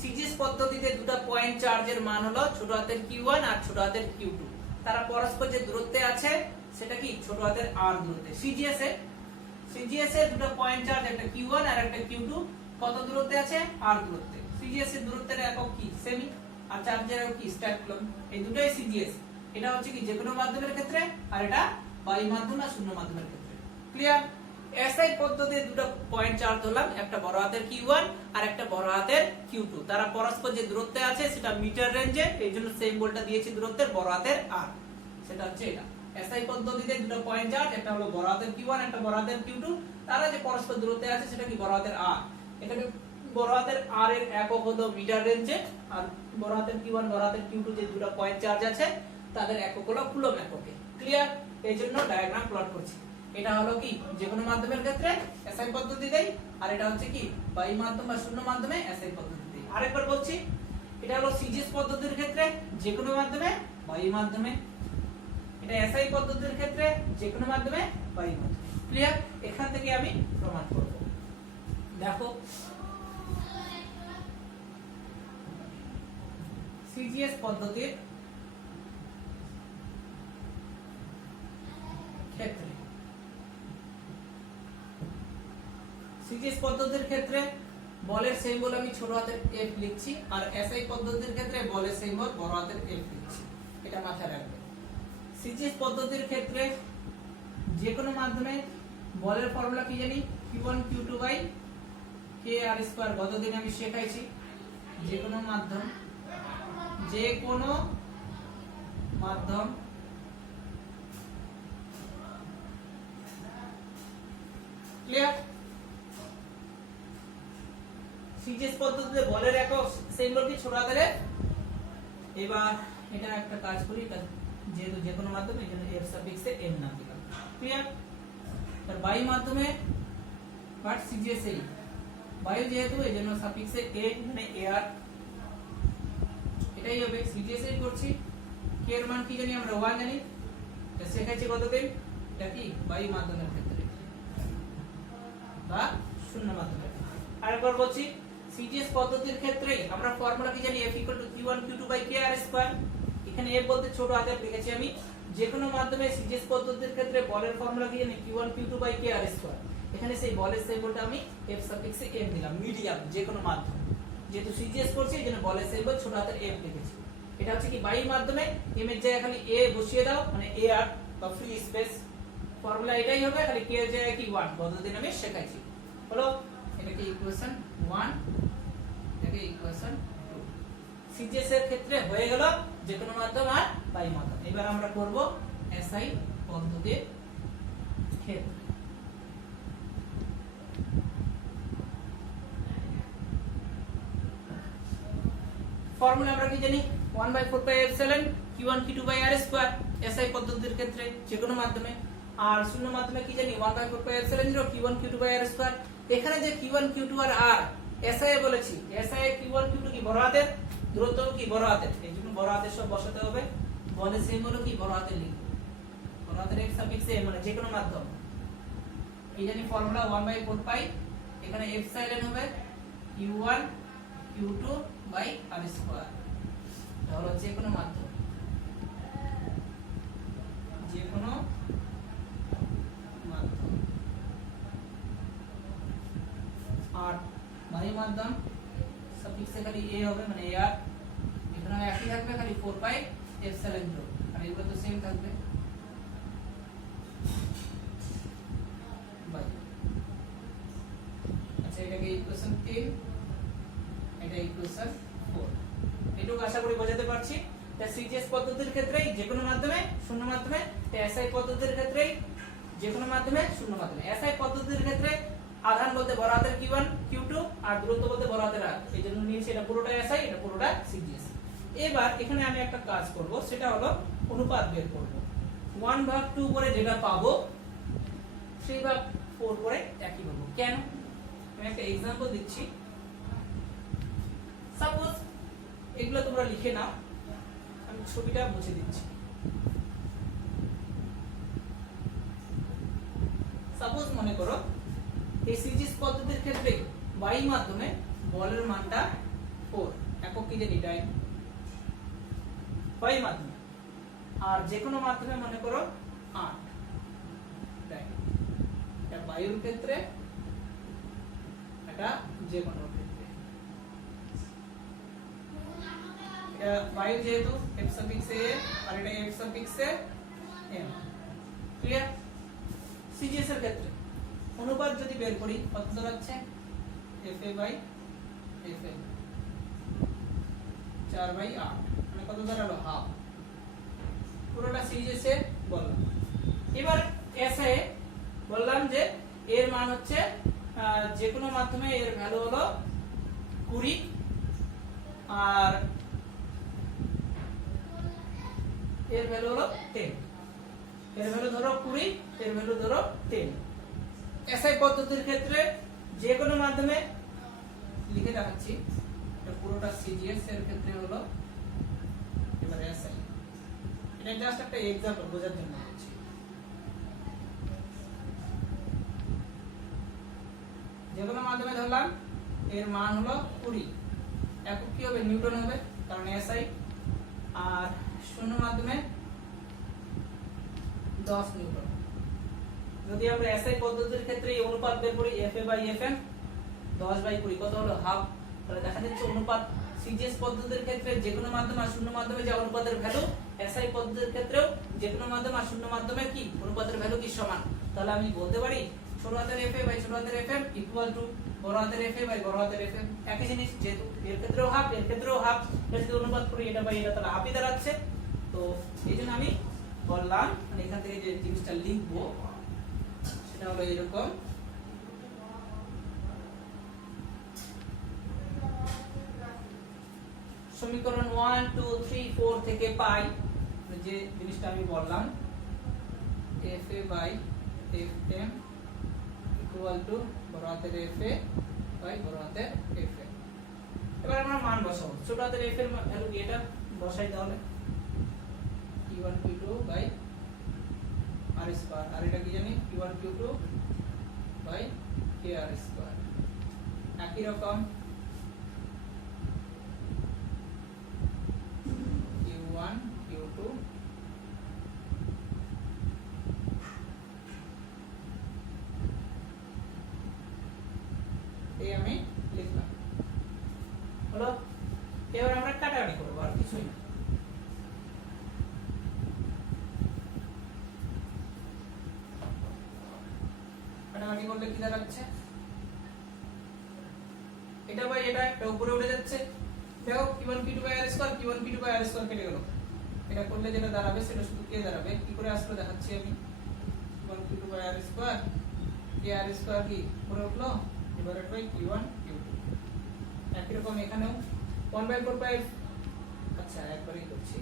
সিজিএস পদ্ধতিতে দুটো পয়েন্ট চার্জের মান হলো ছোট হাতের Q1 আর ছোট হাতের Q2। তারা পরস্পর যে দূরত্বে আছে সেটা কি ছোট হাতের r দূরত্বে। সিজিএস এর দুটো পয়েন্ট চার্জ, একটা Q1 আর একটা Q2, কত দূরত্বে আছে? r দূরত্বে। সিজিএস এর দূরত্বের একক কি? সেমি, আর চার্জের একক কি? Stack coulomb. এই দুটোই সিজিএস। এটা হচ্ছে কি যে কোনো মাধ্যমের ক্ষেত্রে, আর এটা বায়ু মাধ্যম আর শূন্য মাধ্যমের ক্ষেত্রে। ক্লিয়ার? এসআই পদ্ধতিতে দুটো পয়েন্ট চার্জ ধরলাম, একটা বড় হাতের Q1 আর একটা বড় হাতের Q2। তারা পরস্পর যে দূরত্বে আছে সেটা মিটার রেঞ্জে, এইজন্য সিম্বলটা দিয়েছি দূরত্বের বড় হাতের r, সেটা হচ্ছে এটা। এসআই পদ্ধতিতে দুটো পয়েন্ট চার্জ, একটা হলো বড় হাতের Q1, একটা বড় হাতের Q2, তারা যে পরস্পর দূরত্বে আছে সেটা কি বড় হাতের r। এখানে বড় হাতের r এর একক হলো মিটার রেঞ্জে, আর বড় হাতের Q1 বড় হাতের Q2 যে দুটো পয়েন্ট চার্জ আছে তাদের একক হলো কুলম্ব এককে। ক্লিয়ার? এইজন্য ডায়াগ্রাম প্লট করছি। এটা হলো কি যে কোনো মাধ্যমের ক্ষেত্রে এসআই পদ্ধতিতেই, আর এটা হচ্ছে কি বায়ু মাধ্যম বা শূন্য মাধ্যমে এসআই পদ্ধতিতেই। আরেকবার বলছি, এটা হলো সিজিএস পদ্ধতির ক্ষেত্রে যে কোনো মাধ্যমে বায়ু মাধ্যমে, এটা এসআই পদ্ধতির ক্ষেত্রে যে কোনো মাধ্যমে বায়ু মাধ্যমে। ক্লিয়ার? এখান থেকে আমি প্রমাণ করব। দেখো সিজিএস পদ্ধতির ক্ষেত্রে, সিজিএস পদ্ধতির ক্ষেত্রে বলের সিম্বল আমি ছোট হাতের f লিখছি, আর এসআই পদ্ধতির ক্ষেত্রে বলের সিম্বল বড় হাতের f লিখছি। এটা মাথায় রাখবে। সিজিএস পদ্ধতির ক্ষেত্রে যে কোনো মাধ্যমে বলের ফর্মুলা কি জানি? Q1 Q2 by kr square. গতদিন আমি শেখাইছি যে কোনো মাধ্যম ক্লিয়ার? সিজিএস পদ্ধতিতে বলের একক সিম্বল কি ছোট হাতের f। এবার এটা একটা কাজ করি, এটা যেহেতু যে কোনো মাধ্যম এজন্য f সাফিক্সে m নাম দিলাম। ক্লিয়ার? আর বায়ু মাধ্যমে বাট সিজিএস এই বায়ু যেহেতু এইজন্য সাফিক্সে এ মানে এয়ার, এটাই হবে। সিজিএস এর করছি, কে এর মান কি জানি আমরা 1 জানি, এটা শেখাইছি কতদিন, এটা কি বায়ু মাধ্যমের ক্ষেত্রে বা শূন্য মাধ্যমের ক্ষেত্রে। আরেকবার বলছি, সিজিএস পদ্ধতির ক্ষেত্রে আমরা ফর্মুলা কি জানি, F = Q1 Q2 Kr²। এখানে F বলতে ছোট হাতের লিখেছি আমি। যে কোনো মাধ্যমে সিজিএস পদ্ধতির ক্ষেত্রে বলের ফর্মুলা কি জানি, Q1 Q2 Kr²। এখানে সেই বলের সিম্বলটা আমি F সাফিক্সে m দিলাম, মিডিয়াম যে কোনো মাধ্যম, যেহেতু সিজিএস করছি এইজন্য বলের সিম্বল ছোট হাতের m লিখেছি। এটা হচ্ছে কি বায়ু মাধ্যমে, m এর জায়গায় খালি a বসিয়ে দাও, মানে এয়ার বা ফ্রি স্পেস, ফর্মুলা এটাই হবে, খালি k এর জায়গায় কি 1 পদ্ধতি আমি শেখাইছি। হলো, এটা কি ইকুয়েশন 1, এটা ইকুয়েশন 2। সিজিএস এর ক্ষেত্রে হয়ে গেল যে কোনো মাধ্যম আর বায়ু মাধ্যম। এবার আমরা করব এসআই পদ্ধতির ক্ষেত্রে। ফর্মুলা আমরা কি জানি, 1/4πε Q1 Q2 R², এসআই পদ্ধতির ক্ষেত্রে যে কোনো মাধ্যমে। আর শূন্য মাধ্যমে কি জানি, 1/4πε0 Q1 Q2 R²। এখানে যে Q1 Q2 আর R এসআই বলেছি, এসআই Q1 Q2 কি বড় হাতের, দূরত্ব কি বড় হাতের, এইজন্য বড় হাতের সব বসাতে হবে। বলের সিম্বল কি বড় হাতের লিখব, বড় হাতের F সাফিক্স m, মানে যে কোনো মাধ্যম। এই জানি ফর্মুলা 1/4π, এখানে এপসাইলন হবে Q1 Q2 R²। তাহলে যে কোনো মাধ্যম, যে কোনো মাধ্যম। আর বায়ু মাধ্যম সাফিক্সে খালি a হবে, মানে এয়ার, এখানে একই থাকবে, খালি 4π এপসাইলন0, আর এগুলো তো সেম থাকবে। বায়ু, আচ্ছা এটাকে ইকুয়েশন 3, এটা ইকুয়েশন 4। এটুকু আশা করি বোঝাতে পারছি। সিজিএস পদ্ধতির ক্ষেত্রে যে কোনো মাধ্যমে, শূন্য মাধ্যমে। এসআই পদ্ধতির ক্ষেত্রে যে কোনো মাধ্যমে, শূন্য মাধ্যমে। এসআই পদ্ধতির ক্ষেত্রে আধান বলতে বড় হাতের Q1 Q2 আর দূরত্ব বলতে বড় হাতের R, এইজন্য নিয়েছি এটা পুরোটা এসআই, এটা পুরোটা সিজিএস। এবার এখানে আমি একটা কাজ করব, সেটা হলো অনুপাত বের করব। 1/2 করে যেটা পাবো 3/4 করে একই পাবো। কেন? আমি একটা एग्जांपल দিচ্ছি। সাপোজ এগুলো তোমরা লিখে নাও, আমি ছবিটা মুছে দিচ্ছি। সাপোজ মনে করো এই সিজিএস পদ্ধতির ক্ষেত্রে বায়ু মাধ্যমে বলের মানটা 4, একক কি জানি ডাইন, বায়ু মাধ্যমে। আর যে কোনো মাধ্যমে মনে করো 8 ডাইন। এটা বায়ুর ক্ষেত্রে, এটা যে কোনো ক্ষেত্রে। এটা বায়ু যেহেতু F সাফিক্স a আর এটা F suffix m, clear? CGS এর ক্ষেত্রে অনুপাত যদি বের করি কত দাঁড়াচ্ছে, FA/FM 4/8, মানে কত দাঁড়ালো, হাফ। পুরোটা সিজিএস এ বললাম। এবার এসআই বললাম যে এর মান হচ্ছে যে কোনো মাধ্যমে এর ভ্যালু হলো 20, আর এর ভ্যালু হলো 10। এর ভ্যালু ধরো 20, এর ভ্যালু ধরো 10। এসআই পদ্ধতির ক্ষেত্রে যে কোনো মাধ্যমে লিখে দেখাচ্ছি, এটা পুরোটা সিজিএস এর ক্ষেত্রে হলো। এবারে এসআই, এটা জাস্ট একটা एग्जांपल বোঝার জন্য বলছি। যে কোনো মাধ্যমে ধরলাম এর মান হলো 20, একক কি হবে, নিউটন হবে, কারণ এসআই। আর শূন্য মাধ্যমে 10 নিউটন। যদি আমরা এসআই পদ্ধতির ক্ষেত্রে এই অনুপাত বের করি, FA/FM 10/20 কত হলো, হাফ। তাহলে দেখা যাচ্ছে অনুপাত সিজিএস পদ্ধতির ক্ষেত্রে যে কোনো মাধ্যম আর শূন্য মাধ্যমে যে অনুপাতের ভ্যালু, এসআই পদ্ধতির ক্ষেত্রেও যে কোনো মাধ্যম আর শূন্য মাধ্যমে কি অনুপাতের ভ্যালু কি সমান। তাহলে আমি বলতে পারি ছোট হাতের FA/ছোট হাতের FM ইকুয়াল টু বড় হাতের FA/বড় হাতের FM, একই জিনিস। যেহেতু এর ক্ষেত্রেও হাফ, এর ক্ষেত্রেও হাফ, এটা যদি অনুপাত করি এটা বাই এটা, তাহলে হাফই দাঁড়াচ্ছে। তো এইজন্য আমি বললাম, মানে এখান থেকে যে জিনিসটা লিখবো সেটা হলো এরকম। সমীকরণ 1 2 3 4 থেকে পাই যে জিনিসটা আমি বললাম, FA/FM ইকুয়াল টু বড় হাতের FA বাই বড় হাতের এফ এল। এবার আমরা মান বসাবো। ছোট হাতের এফ এর ভ্যালু কি এটা বসাই তাহলে q1 q2 by r square, আর এটা কি জানি q1 q2 by kr square. একই রকম q1 q2 এই আমি লিখলাম হলো। এবার আমরা কাটাকাটি করব, আর কিছুই না। কাটাকাটি করলে কি দাঁড়াচ্ছে, এটা বাই এটা একটা উপরে উঠে যাচ্ছে। দেখো q1 q2 by r square, q1 q2 by r square কেটে গেল। এটা করলে যেটা দাঁড়াবে সেটা শুধু কে দাঁড়াবে, কি করে আসলে দেখাচ্ছি আমি। q1 q2 by r square, kr square কি উপরে উঠলো ডিভাইডেড বাই q1 q2। একই রকম এখানেও 1/4 আচ্ছা একবারই করছি,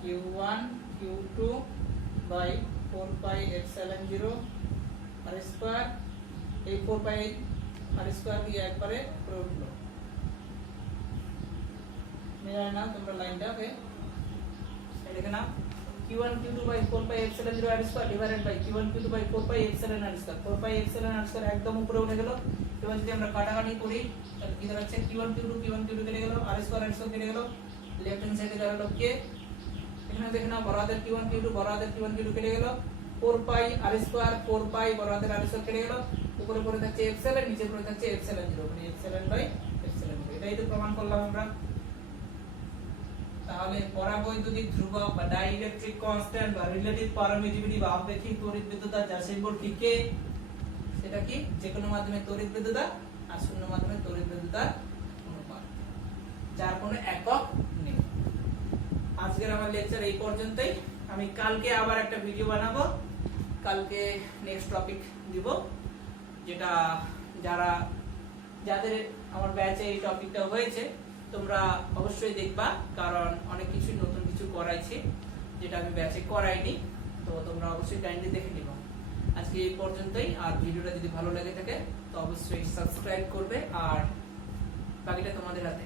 q1 q2 by 4 pi epsilon 0 r square. এই 4 পাই r স্কয়ার দিয়ে একবারে উপরে উঠলো। মেলায় না তোমরা লাইনটা, ওকে এই দেখে নাও q1 q2 by 4 pi epsilon 0 r square divided by q1 q2 by 4 pi epsilon r square. 4 pi epsilon r square একদম উপরে উঠে গেল। এবার যদি আমরা কাটাকাটি করি তাহলে কি দাঁড়াচ্ছে, q1 q2 কেটে গেল, r স্কয়ার কেটে গেল। লেফট হ্যান্ড সাইডে দাঁড়ালো কে, এখানে দেখে নাও বড় হাতের q1 q2 বড় হাতের q1 q2 কেটে গেল। 4 পাই r স্কয়ার 4 পাই বড় হাতের r স্কয়ার কেটে গেল। উপরে পড়ে থাকছে এপসাইলন, নিচে পড়ে থাকছে এপসাইলন 0, মানে এপসাইলন বাই এপসাইলন 0। এটাই তো প্রমাণ করলাম আমরা। তাহলে পরাবৈদ্যুতিক ধ্রুবক বা ডাইইলেকট্রিক কনস্ট্যান্ট বা রিলেটিভ পারমিটিভিটি বা আপেক্ষিক তড়িৎ বিদ্যুৎ যার সিম্বল কি কে, সেটা কি যে কোনো মাধ্যমে তড়িৎ বিদ্যুৎ আর শূন্য মাধ্যমে তড়িৎ বিদ্যুৎ অনুপাত, যার কোনো একক নেই। আজকের আমার লেকচার এই পর্যন্তই। আমি কালকে আবার একটা ভিডিও বানাবো, কালকে নেক্সট টপিক দিব, যেটা যাদের আমার ব্যাচে এই টপিকটা হয়েছে তোমরা অবশ্যই দেখবা, কারণ অনেক কিছু নতুন কিছু করাইছি যেটা আমি ব্যাচে করাইনি। তো তোমরা অবশ্যই কাইন্ডলি দেখে নিবা। আজকে এই পর্যন্তই। আর ভিডিওটা যদি ভালো লেগে থাকে তো অবশ্যই সাবস্ক্রাইব করবে, আর বাকিটা তোমাদের হাতে।